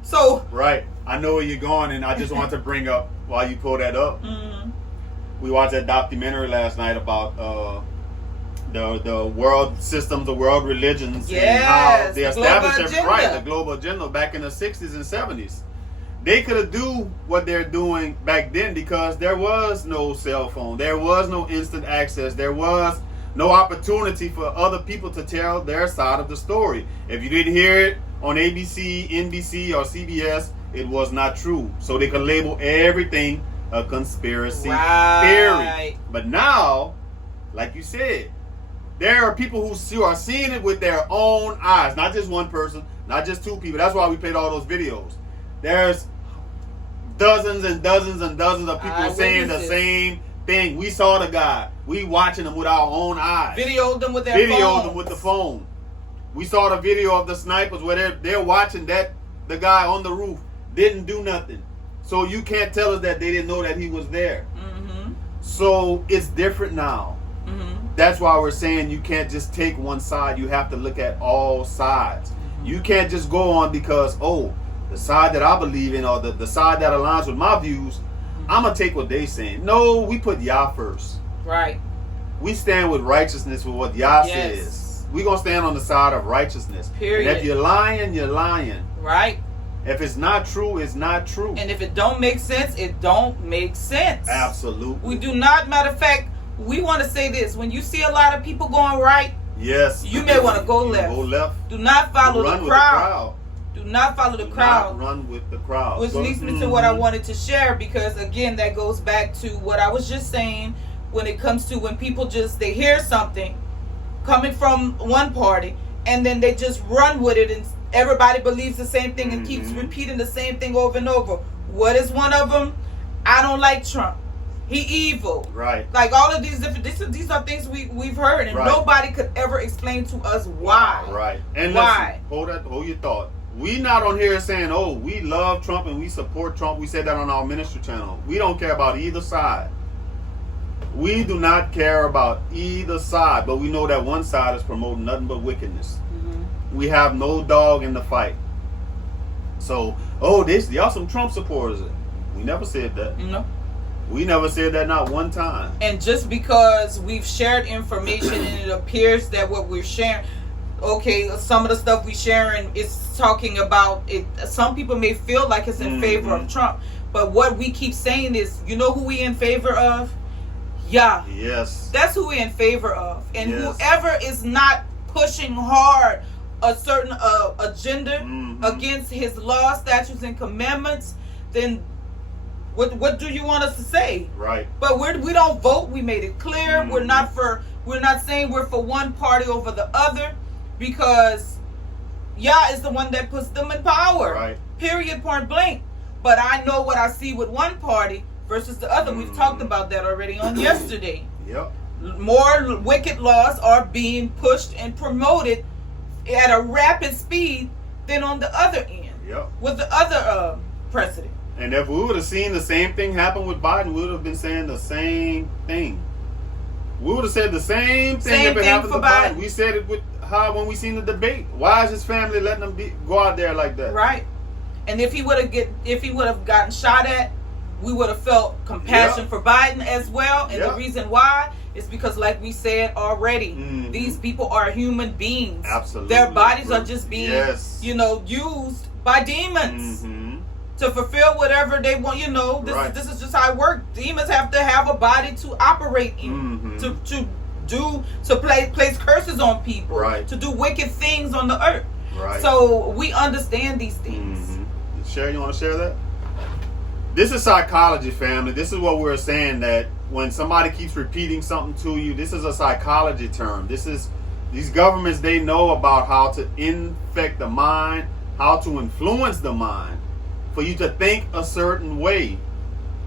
So right, I know where you're going, and I just want to bring up while you pull that up. Mm-hmm. We watched that documentary last night about the world systems, the world religions, and how they established the global agenda back in the 60s and 70s. They could have do what they're doing back then because there was no cell phone, there was no instant access, there was no opportunity for other people to tell their side of the story. If you didn't hear it on ABC, NBC, or CBS, it was not true. So they could label everything a conspiracy theory. But now, like you said, there are people who are seeing it with their own eyes, not just one person, not just two people. That's why we played all those videos. There's dozens and dozens and dozens of people saying the same thing. We saw the guy. We watching him with our own eyes. Videoed them with their phone. Videoed them with the phone. We saw the video of the snipers where they're watching the guy on the roof didn't do nothing. So you can't tell us that they didn't know that he was there. Mm-hmm. So it's different now. Mm-hmm. That's why we're saying you can't just take one side. You have to look at all sides. Mm-hmm. You can't just go on because, the side that I believe in or the side that aligns with my views, I'm going to take what they saying. No, we put Yah first. Right. We stand with righteousness with what Yah says. We're going to stand on the side of righteousness. Period. And if you're lying, you're lying. Right. If it's not true, it's not true. And if it don't make sense, it don't make sense. Absolutely. We do not, matter of fact, we want to say this. When you see a lot of people going right, yes, you may want to go left. Go left. Do not follow the crowd. Do not follow the crowd. Run with the crowd. Which leads me to what I wanted to share, because again, that goes back to what I was just saying when it comes to when people they hear something coming from one party and then they just run with it and everybody believes the same thing and keeps repeating the same thing over and over. What is one of them? I don't like Trump. He evil. Right. Like all of these different, these are things we've heard, and nobody could ever explain to us why. Right. And why? Listen, hold your thought. We not on here saying, we love Trump and we support Trump. We said that on our ministry channel. We don't care about either side. We do not care about either side, but we know that one side is promoting nothing but wickedness. Mm-hmm. We have no dog in the fight. So, y'all some Trump supporters. We never said that. No. We never said that, not one time. And just because we've shared information and it appears that what we're sharing, some of the stuff we sharing is talking about it. Some people may feel like it's in favor of Trump, but what we keep saying is, you know who we in favor of? Yah. Yes. That's who we in favor of. And whoever is not pushing hard a certain agenda against his laws, statutes, and commandments, then what do you want us to say? Right. But we don't vote. We made it clear. We're not saying we're for one party over the other, because Yah is the one that puts them in power. Right. Period, point blank. But I know what I see with one party versus the other. We've talked about that already on yesterday. Yep. More wicked laws are being pushed and promoted at a rapid speed than on the other end. Yep. With the other president. And if we would have seen the same thing happen with Biden, we would have been saying the same thing. We would have said the same thing if it happened to Biden. We said it when we seen the debate. Why is his family letting him go out there like that? Right. And if he would have gotten shot at, we would have felt compassion for Biden as well. And the reason why is because, like we said already, these people are human beings. Absolutely. Their bodies are just being, used by demons to fulfill whatever they want. This is just how it works. Demons have to have a body to operate in, to place curses on people, to do wicked things on the earth. Right. So we understand these things. Sherry, you want to share that? This is psychology, family. This is what we're saying, that when somebody keeps repeating something to you, this is a psychology term. These governments, they know about how to infect the mind, how to influence the mind for you to think a certain way.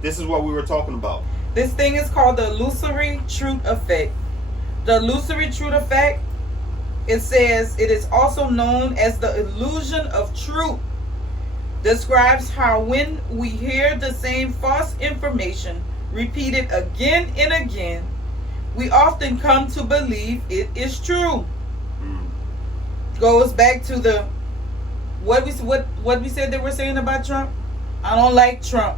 This is what we were talking about. This thing is called the illusory truth effect. The illusory truth effect, it says it is also known as the illusion of truth. Describes how when we hear the same false information repeated again and again, we often come to believe it is true. Goes back to the what we said they were saying about Trump. I don't like Trump.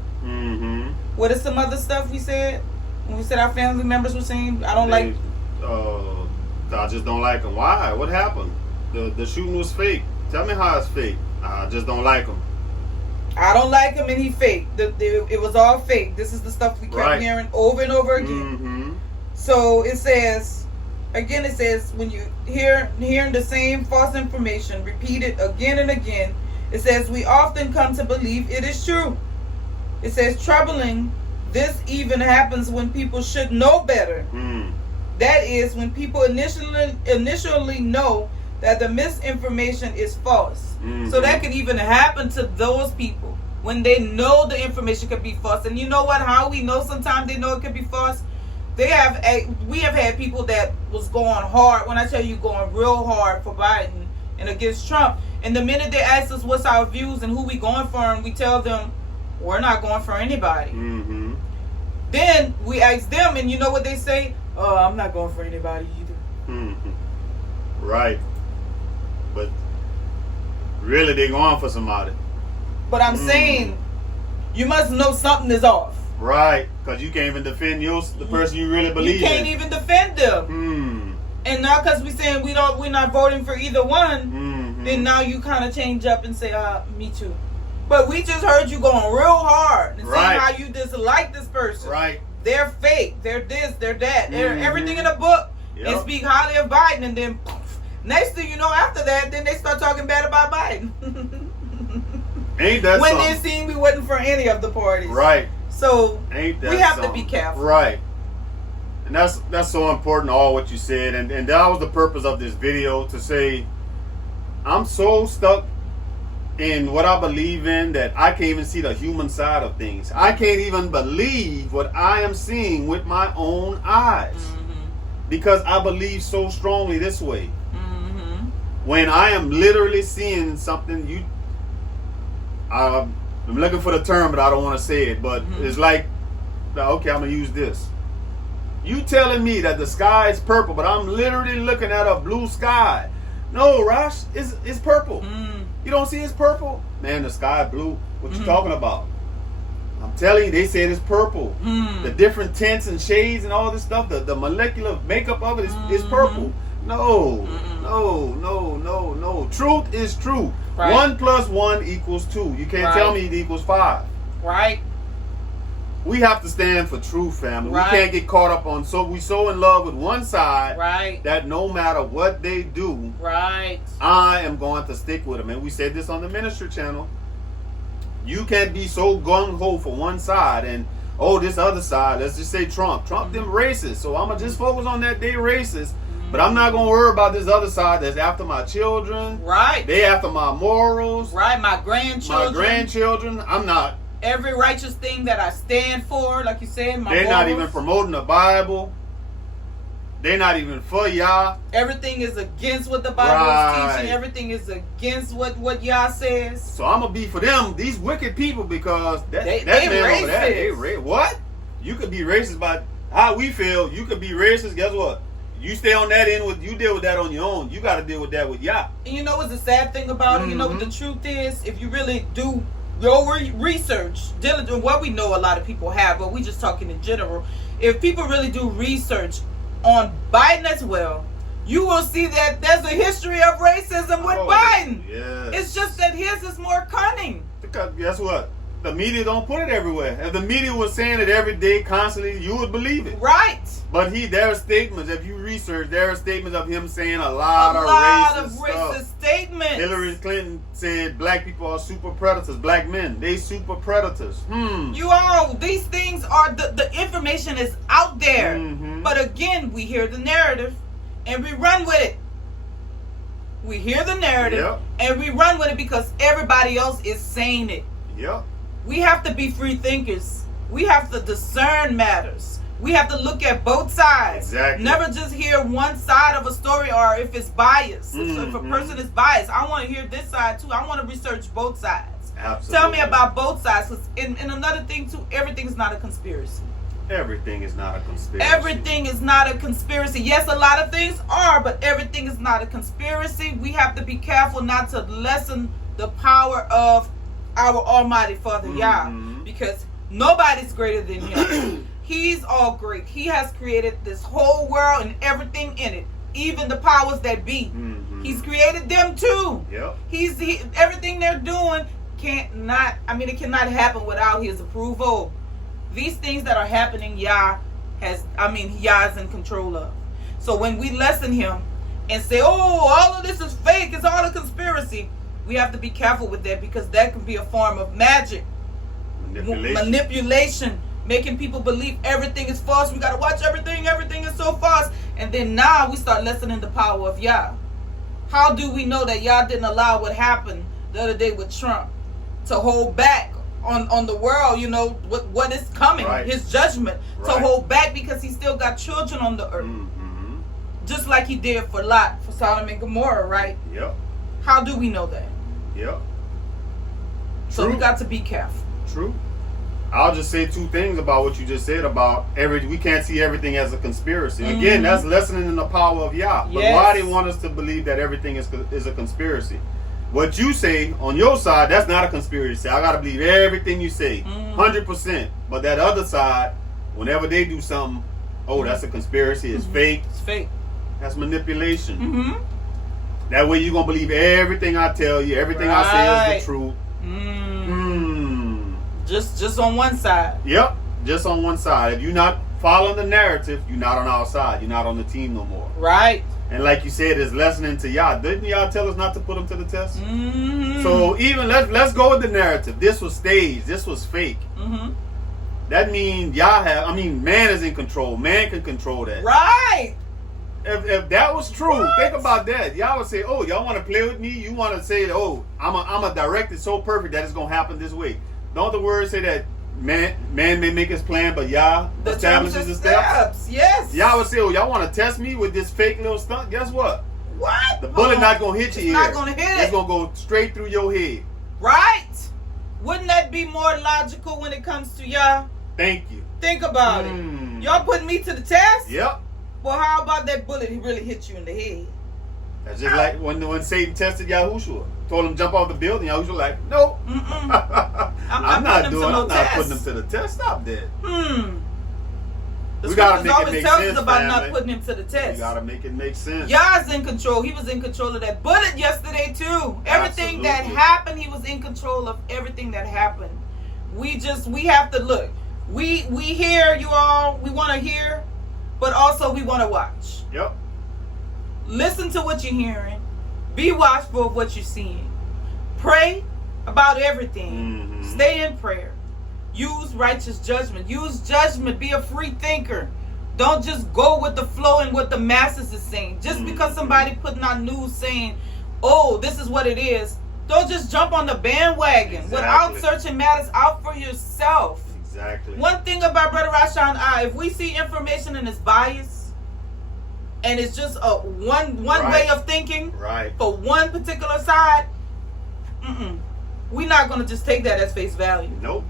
What is some other stuff we said when we said our family members were saying I don't like? I just don't like him. Why? What happened? The shooting was fake. Tell me how it's fake. I just don't like him. I don't like him and he fake. It was all fake. This is the stuff we kept hearing over and over again. So it says, again, it says when you hearing the same false information repeated again and again, it says we often come to believe it is true. It says troubling. This even happens when people should know better. That is when people initially know that the misinformation is false. So that could even happen to those people when they know the information could be false. And you know what? How we know sometimes they know it could be false? We have had people that was going hard. When I tell you going real hard for Biden and against Trump, and the minute they ask us what's our views and who we going for, and we tell them we're not going for anybody. Then we ask them, and you know what they say? Oh, I'm not going for anybody either. Right. But really, they're going for somebody. But I'm saying, you must know something is off. Right, because you can't even defend the person you really believe in. You can't even defend them. And now because we're saying we're not voting for either one, then now you kind of change up and say, me too. But we just heard you going real hard and saying how you dislike this person. Right. They're fake. They're this. They're that. They're everything in the book. And speak highly of Biden, and then next thing you know, after that, then they start talking bad about Biden. Ain't that when something? they seen we wasn't for any of the parties. Right. So ain't that we have something? to be careful. Right. And that's so important, all what you said. And that was the purpose of this video, to say I'm so stuck in what I believe in that I can't even see the human side of things. I can't even believe what I am seeing with my own eyes. Because I believe so strongly this way. When I am literally seeing something, I'm looking for the term, but I don't want to say it. But it's like, okay, I'm going to use this. You telling me that the sky is purple, but I'm literally looking at a blue sky. No, Rosh, it's purple. You don't see it's purple? Man, the sky blue. What you talking about? I'm telling you, they said it's purple. The different tints and shades and all this stuff, the molecular makeup of it is purple. No. Truth is true. 1 + 1 = 2. You can't tell me it equals 5. Right. We have to stand for truth, family. We can't get caught up on, we so in love with one side that no matter what they do, I am going to stick with them. And we said this on the ministry channel. You can't be so gung-ho for one side and, this other side, let's just say Trump them racist. So I'm going to just focus on that they racist. But I'm not going to worry about this other side that's after my children. They after my morals. My grandchildren. I'm not. Every righteous thing that I stand for, like you said, they're not even promoting the Bible. They're not even for Yah. Everything is against what the Bible is teaching. Everything is against what Yah says. So I'm going to be for them, these wicked people, because that man racist. over there, what? You could be racist by how we feel. You could be racist. Guess what? You stay on that end, you deal with that on your own. You got to deal with that with Yah. And you know what's the sad thing about it? You know what the truth is? If you really do your research, diligent, what we know a lot of people have, but we just talking in general. If people really do research on Biden as well, you will see that there's a history of racism with Biden. Yes. It's just that his is more cunning. Because guess what? The media don't put it everywhere. If the media was saying it every day, constantly, you would believe it. Right. But there are statements, if you research, there are statements of him saying a lot of racist statements. Hillary Clinton said black people are super predators. Black men, they super predators. These things are, the information is out there. But again, we hear the narrative and we run with it. We hear the narrative and we run with it because everybody else is saying it. We have to be free thinkers. We have to discern matters. We have to look at both sides. Exactly. Never just hear one side of a story, or if it's biased. If a person is biased, I want to hear this side too. I want to research both sides. Absolutely. Tell me about both sides. And another thing too, everything is not a conspiracy. Everything is not a conspiracy. Everything is not a conspiracy. Yes, a lot of things are, but everything is not a conspiracy. We have to be careful not to lessen the power of our Almighty Father Yah, because nobody's greater than Him. He's all great. He has created this whole world and everything in it, even the powers that be. He's created them too. Yep. Everything they're doing it cannot happen without His approval. These things that are happening, Yah is in control of. So when we lessen Him and say, oh, all of this is fake, it's all a conspiracy, we have to be careful with that, because that can be a form of magic. Manipulation, making people believe everything is false. We got to watch everything is so false. And then now we start lessening the power of Yah. How do we know that Yah didn't allow what happened the other day with Trump to hold back on the world, what is coming, His judgment, to hold back, because He still got children on the earth. Just like He did for Lot, for Sodom and Gomorrah, right? Yep. How do we know that? Yep. So we got to be careful. True. I'll just say two things about what you just said about we can't see everything as a conspiracy. Again, that's lessening the power of Yah. But why they want us to believe that everything is a conspiracy? What you say on your side, that's not a conspiracy. I got to believe everything you say, 100%. But that other side, whenever they do something, that's a conspiracy, it's fake. It's fake. That's manipulation. That way you're going to believe everything I tell you, everything I say is the truth. Just on one side. Yep, just on one side. If you're not following the narrative, you're not on our side. You're not on the team no more. Right. And like you said, it's lessening to Yah. Didn't Yah tell us not to put him to the test? So even let's go with the narrative. This was staged. This was fake. That means man is in control. Man can control that. Right. If that was true, think about that. Y'all would say, oh, y'all want to play with me? You want to say, oh, I'm a direct it so perfect that it's going to happen this way. Don't the words say that man may make his plan, but Yah establishes the steps? Yes. Y'all would say, oh, y'all want to test me with this fake little stunt? Guess what? What? The bullet not going to hit your ear. It's not going to hit. It's going to go straight through your head. Right. Wouldn't that be more logical when it comes to Yah? Thank you. Think about it. Y'all putting me to the test? Yep. Well, how about that bullet? He really hit you in the head. That's just like when Satan tested Yahushua. Told him jump off the building. Yahushua like, no. I'm not putting him to the test. Stop that. We gotta make it make sense, about not putting him to the test. You gotta make it make sense. Yah's in control. He was in control of that bullet yesterday too. Everything that happened, He was in control of everything that happened. We have to look. We hear you all. We want to hear, but also we want to watch. Yep. Listen to what you're hearing. Be watchful of what you're seeing. Pray about everything. Stay in prayer. Use righteous judgment. Use judgment. Be a free thinker. Don't just go with the flow and what the masses is saying. Just because somebody putting out news saying, oh, this is what it is, don't just jump on the bandwagon without searching matters out for yourself. Exactly. One thing about Brother Rosh and I, if we see information and it's biased, and it's just a one way of thinking for one particular side, we're not going to just take that as face value. Nope.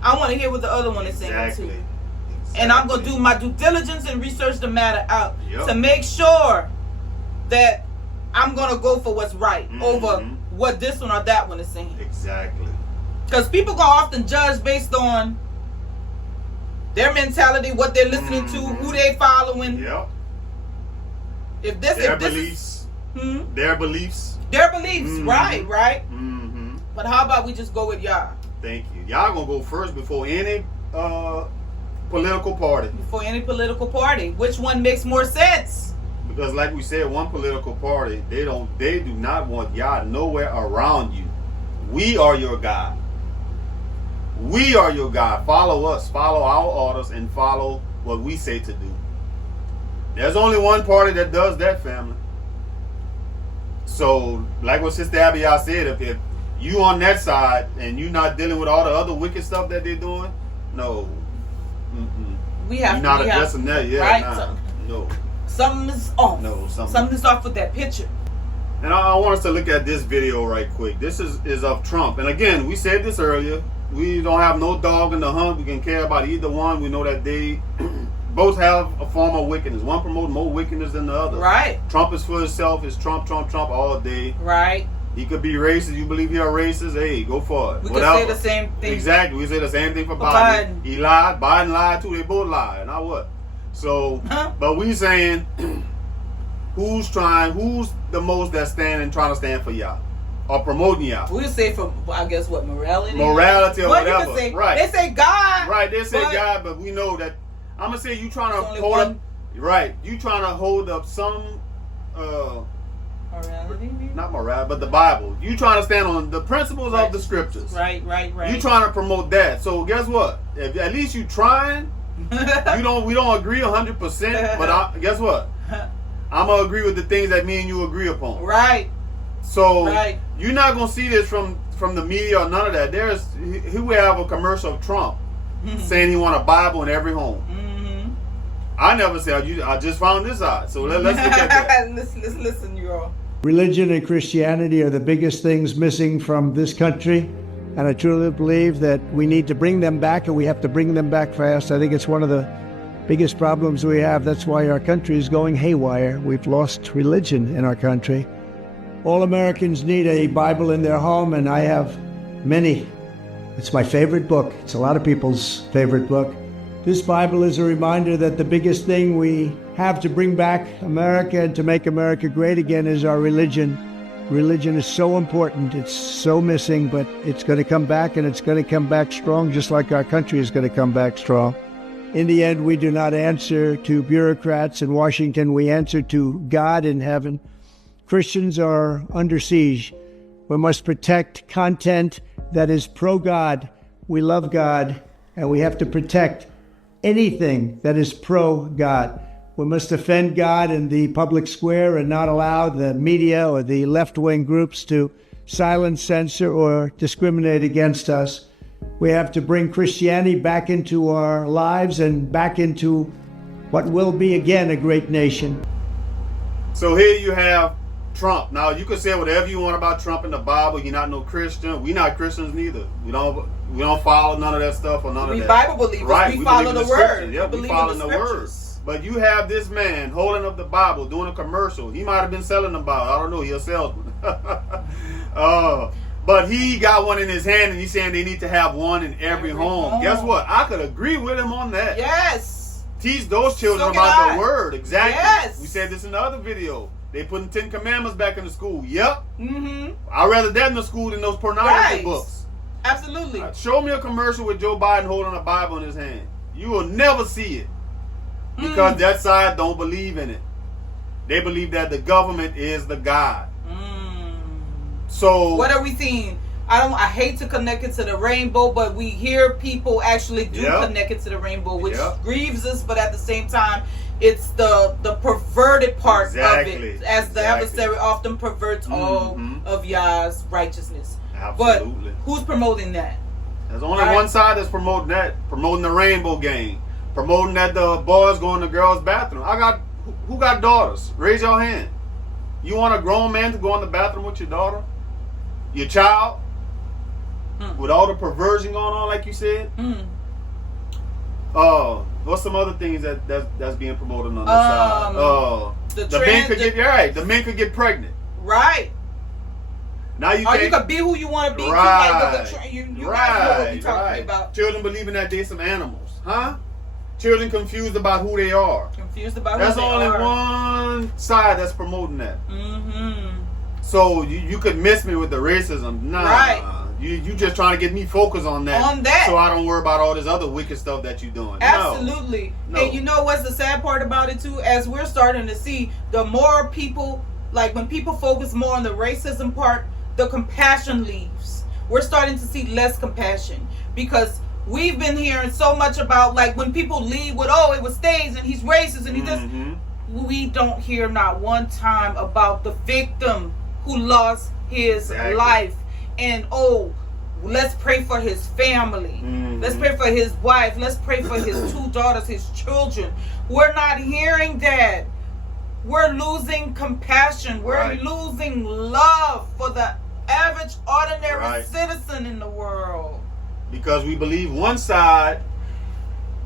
I want to hear what the other one is saying too. And I'm going to do my due diligence and research the matter out to make sure that I'm going to go for what's right over what this one or that one is saying. Exactly. Because people going to often judge based on their mentality, what they're listening to, who they following. Yep. Their beliefs, right. But how about we just go with Yah? Thank you. Y'all gonna go first before any political party. Before any political party, which one makes more sense? Because, like we said, one political party they do not want Yah nowhere around you. We are your God. We are your God. Follow us. Follow our orders and follow what we say to do. There's only one party that does that, family. So, like what Sister Abi said, if you on that side and you not dealing with all the other wicked stuff that they're doing, no. You're not addressing that, no. Something is off. No, something's off with that picture. And I want us to look at this video right quick. This is of Trump. And again, we said this earlier. we don't have no dog in the hunt. We can care about either one. We know that they both have a form of wickedness. One promotes more wickedness than the other. Right. Trump is for himself. It's Trump all day. Right. He could be racist. You believe you're a racist? Hey, go for it. We Whatever. could say the same thing. Exactly. We say the same thing for Biden. He lied. Biden lied too. They both lied. Now what? So, but we saying who's the most that's trying to stand for y'all or promoting y'all? We'll say for, I guess, what, morality? Morality or whatever. You can say, right. They say God. Right. They say God, but we know that. I'm gonna say you trying to hold up. Right. You trying to hold up some. Morality, maybe? Not morality, but the Bible. You trying to stand on the principles of the scriptures. Right. You trying to promote that. So guess what? If at least you trying. We don't agree 100%, but guess what? I'm gonna agree with the things that me and you agree upon. Right. So you're not gonna see this from the media or none of that. Here we have a commercial of Trump saying he want a Bible in every home. I never said. I just found this out. So let's look at that. Listen, you all. Religion and Christianity are the biggest things missing from this country, and I truly believe that we need to bring them back, and we have to bring them back fast. I think it's one of the biggest problems we have. That's why our country is going haywire. We've lost religion in our country. All Americans need a Bible in their home, and I have many. It's my favorite book. It's a lot of people's favorite book. This Bible is a reminder that the biggest thing we have to bring back America and to make America great again is our religion. Religion is so important. It's so missing, but it's going to come back, and it's going to come back strong, just like our country is going to come back strong. In the end, we do not answer to bureaucrats in Washington. We answer to God in heaven. Christians are under siege. We must protect content that is pro-God. We love God, and we have to protect anything that is pro-God. We must defend God in the public square and not allow the media or the left-wing groups to silence, censor, or discriminate against us. We have to bring Christianity back into our lives and back into what will be again a great nation. So here you have Trump. Now you can say whatever you want about Trump in the Bible. You're not no Christian. We're not Christians neither. We don't follow none of that stuff or none of that. We Bible believers. Right. We follow the word. Yeah, we follow the word. But you have this man holding up the Bible, doing a commercial. He might have been selling the Bible. I don't know. He's a salesman. But he got one in his hand, and he's saying they need to have one in every home. Guess what? I could agree with him on that. Yes. Teach those children about the word. Exactly. Yes. We said this in the other video. They putting 10 Commandments back in the school. Yep. Mm-hmm. I'd rather that in the school than those pornography books. Absolutely. Show me a commercial with Joe Biden holding a Bible in his hand. You will never see it. Because that side don't believe in it. They believe that the government is the God. So what are we seeing? I hate to connect it to the rainbow, but we hear people actually do connect it to the rainbow, which grieves us, but at the same time, it's the perverted part of it, as the adversary often perverts all of Yah's righteousness. Absolutely. But who's promoting that? There's only one side that's promoting that, promoting the rainbow game, promoting that the boys go in the girls' bathroom. Who got daughters? Raise your hand. You want a grown man to go in the bathroom with your daughter, your child, with all the perversion going on, like you said? What's some other things that's being promoted on the side? The men could get pregnant. Right. Now you could be who you want to be. Right. You guys know what we're talking about. Children believing that they're some animals, huh? Children confused about who they are. That's only one side that's promoting that. So you could miss me with the racism. Nah. You just trying to get me focused on that. So I don't worry about all this other wicked stuff that you're doing. Absolutely. No. And you know what's the sad part about it too? As we're starting to see, the more people, like when people focus more on the racism part, the compassion leaves. We're starting to see less compassion because we've been hearing so much about, like, when people leave with, it was staged and he's racist and he does. We don't hear not one time about the victim who lost his life. And let's pray for his family. Let's pray for his wife. Let's pray for his 2 daughters, his children. We're not hearing that. We're losing compassion. We're losing love for the average, ordinary citizen in the world. because we believe one side.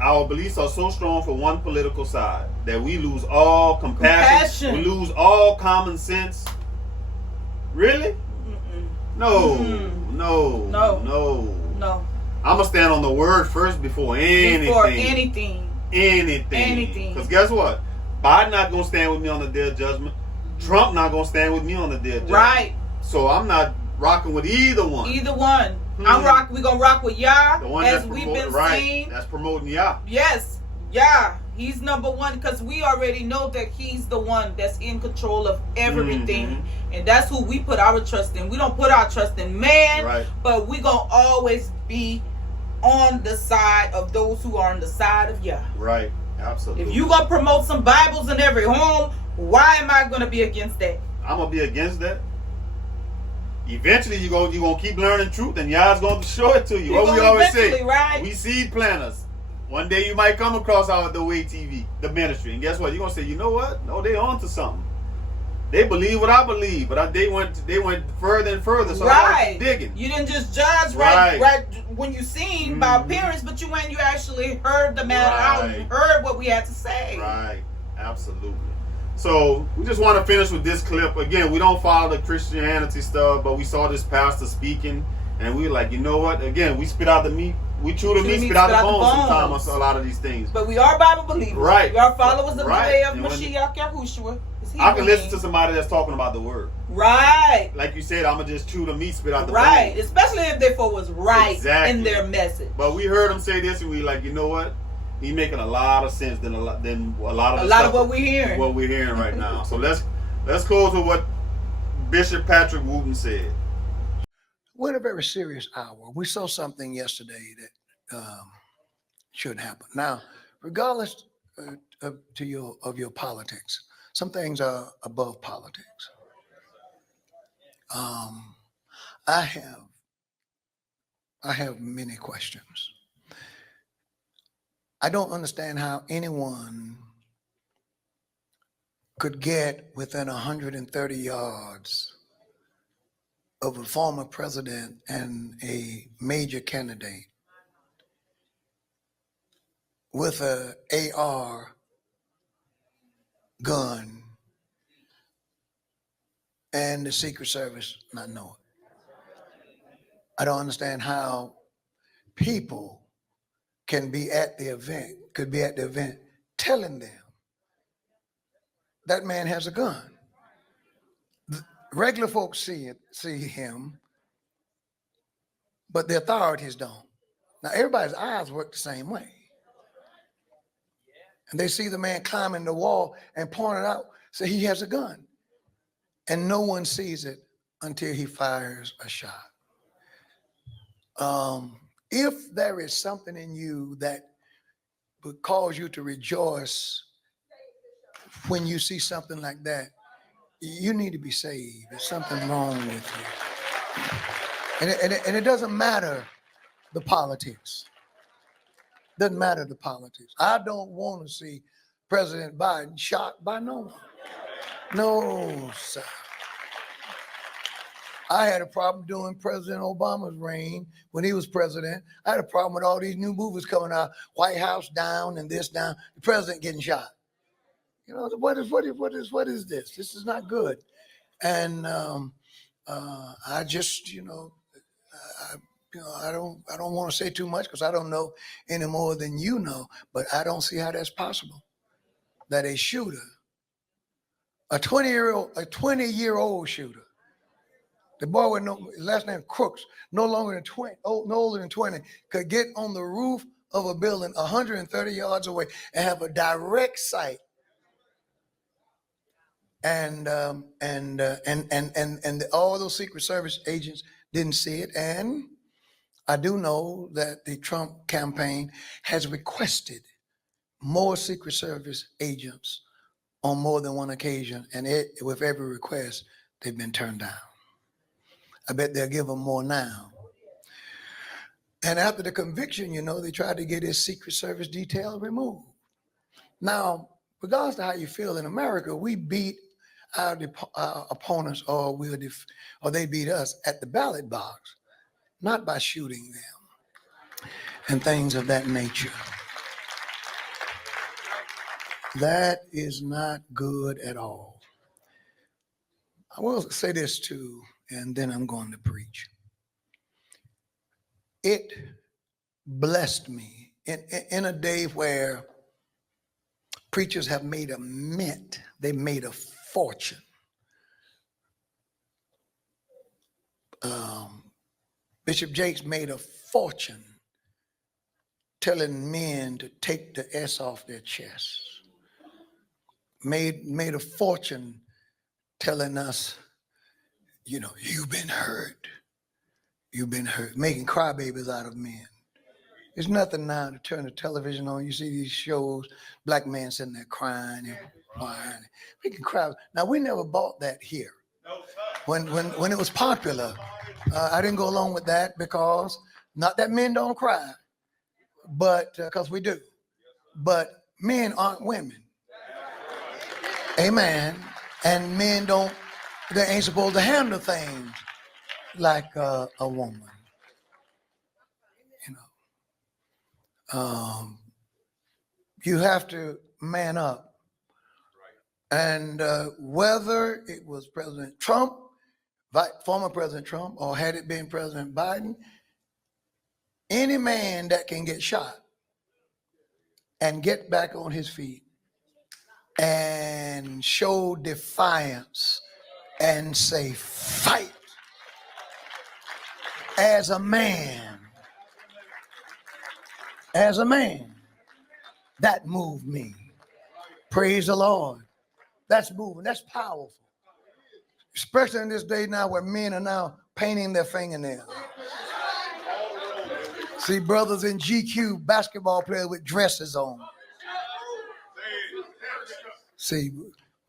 Our beliefs are so strong for one political side that we lose all compassion. We lose all common sense. Really? No, no, no, no. I'm gonna stand on the word first before anything. Before anything. Because guess what? Biden not gonna stand with me on the day of judgment. Trump not gonna stand with me on the day of judgment. Right. So I'm not rocking with either one. Either one. We gonna rock with Yah, the one as we've been saying. That's promoting Yah. Yes, Yah. He's number one, because we already know that he's the one that's in control of everything. And that's who we put our trust in. We don't put our trust in man, but we gonna always be on the side of those who are on the side of Yah. Right, absolutely. If you gonna promote some Bibles in every home, why am I gonna be against that? I'm gonna be against that. Eventually, you gonna keep learning truth, and Yah's gonna show it to you. What we always say, we seed planters. One day you might come across the Way TV, the ministry, and guess what? You're gonna say, you know what? No, they on to something. They believe what I believe, but they went further and further. So I was digging. You didn't just judge right when you seen by appearance, but you actually heard the matter out and heard what we had to say. Right, absolutely. So we just want to finish with this clip. Again, we don't follow the Christianity stuff, but we saw this pastor speaking, and we were like, you know what? Again, we spit out the meat. We chew the meat, spit out the bones sometimes on a lot of these things. But we are Bible believers. Right. We are followers of the way of Mashiach Yahushua. I can listen to somebody that's talking about the word. Right. Like you said, I'm going to just chew the meat, spit out the bones. bones. Especially if they was right in their message. But we heard them say this, and we like, you know what? He's making a lot of sense than a lot of what we're hearing. What we're hearing right now. So let's close with what Bishop Patrick Wooten said. We're in a very serious hour. We saw something yesterday that should happen. Now, regardless of your politics, some things are above politics. I have many questions. I don't understand how anyone could get within 130 yards of a former president and a major candidate with an AR gun and the Secret Service not know it. I don't understand how people could be at the event telling them that man has a gun. Regular folks see him, but the authorities don't. Now everybody's eyes work the same way. And they see the man climbing the wall and point it out, say he has a gun. And no one sees it until he fires a shot. If there is something in you that would cause you to rejoice when you see something like that, you need to be saved. There's something wrong with you. And it doesn't matter the politics. Doesn't matter the politics. I don't want to see President Biden shot by no one. No, sir. I had a problem during President Obama's reign when he was president. I had a problem with all these new movies coming out, White House down and this down, the president getting shot. You know, what is this? This is not good. And I just, I don't want to say too much because I don't know any more than you know, but I don't see how that's possible. That a shooter, a 20-year-old shooter, the boy with last name Crooks, no older than 20, could get on the roof of a building 130 yards away and have a direct sight. And all those Secret Service agents didn't see it. And I do know that the Trump campaign has requested more Secret Service agents on more than one occasion, and with every request, they've been turned down. I bet they'll give them more now. And after the conviction, they tried to get his Secret Service detail removed. Now, regardless of how you feel, in America, we beat our opponents, or they beat us at the ballot box, not by shooting them. and things of that nature. That is not good at all. I will say this too, and then I'm going to preach. It blessed me in a day where preachers have made a mint, they made a fortune. Bishop Jakes made a fortune telling men to take the S off their chests. Made a fortune telling us, you know, you've been hurt. You've been hurt, making crybabies out of men. There's nothing now to turn the television on. You see these shows, black men sitting there crying and whining. We can cry. Now, we never bought that here. When it was popular, I didn't go along with that because, not that men don't cry, but because we do. But men aren't women. Amen. And men they ain't supposed to handle things like a woman. You know, you have to man up. And whether it was President Trump, former President Trump, or had it been President Biden, any man that can get shot and get back on his feet and show defiance and say, fight as a man, that moved me. Praise the Lord. That's moving. That's powerful. Especially in this day now where men are now painting their fingernails. See brothers in GQ, basketball players with dresses on. See,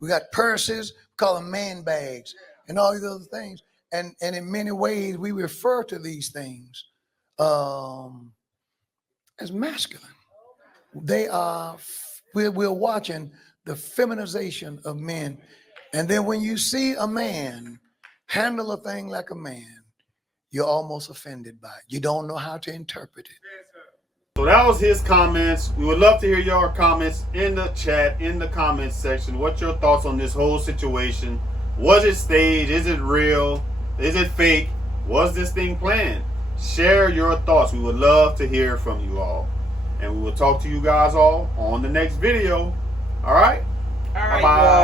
we got purses, call them man bags, and all these other things. And in many ways, we refer to these things as masculine. We're watching the feminization of men. And then when you see a man handle a thing like a man, you're almost offended by it. You don't know how to interpret it. So that was his comments. We would love to hear your comments in the chat, in the comments section. What's your thoughts on this whole situation? Was it staged? Is it real? Is it fake? Was this thing planned? Share your thoughts. We would love to hear from you all. And we will talk to you guys all on the next video. All right? All right. Bye-bye.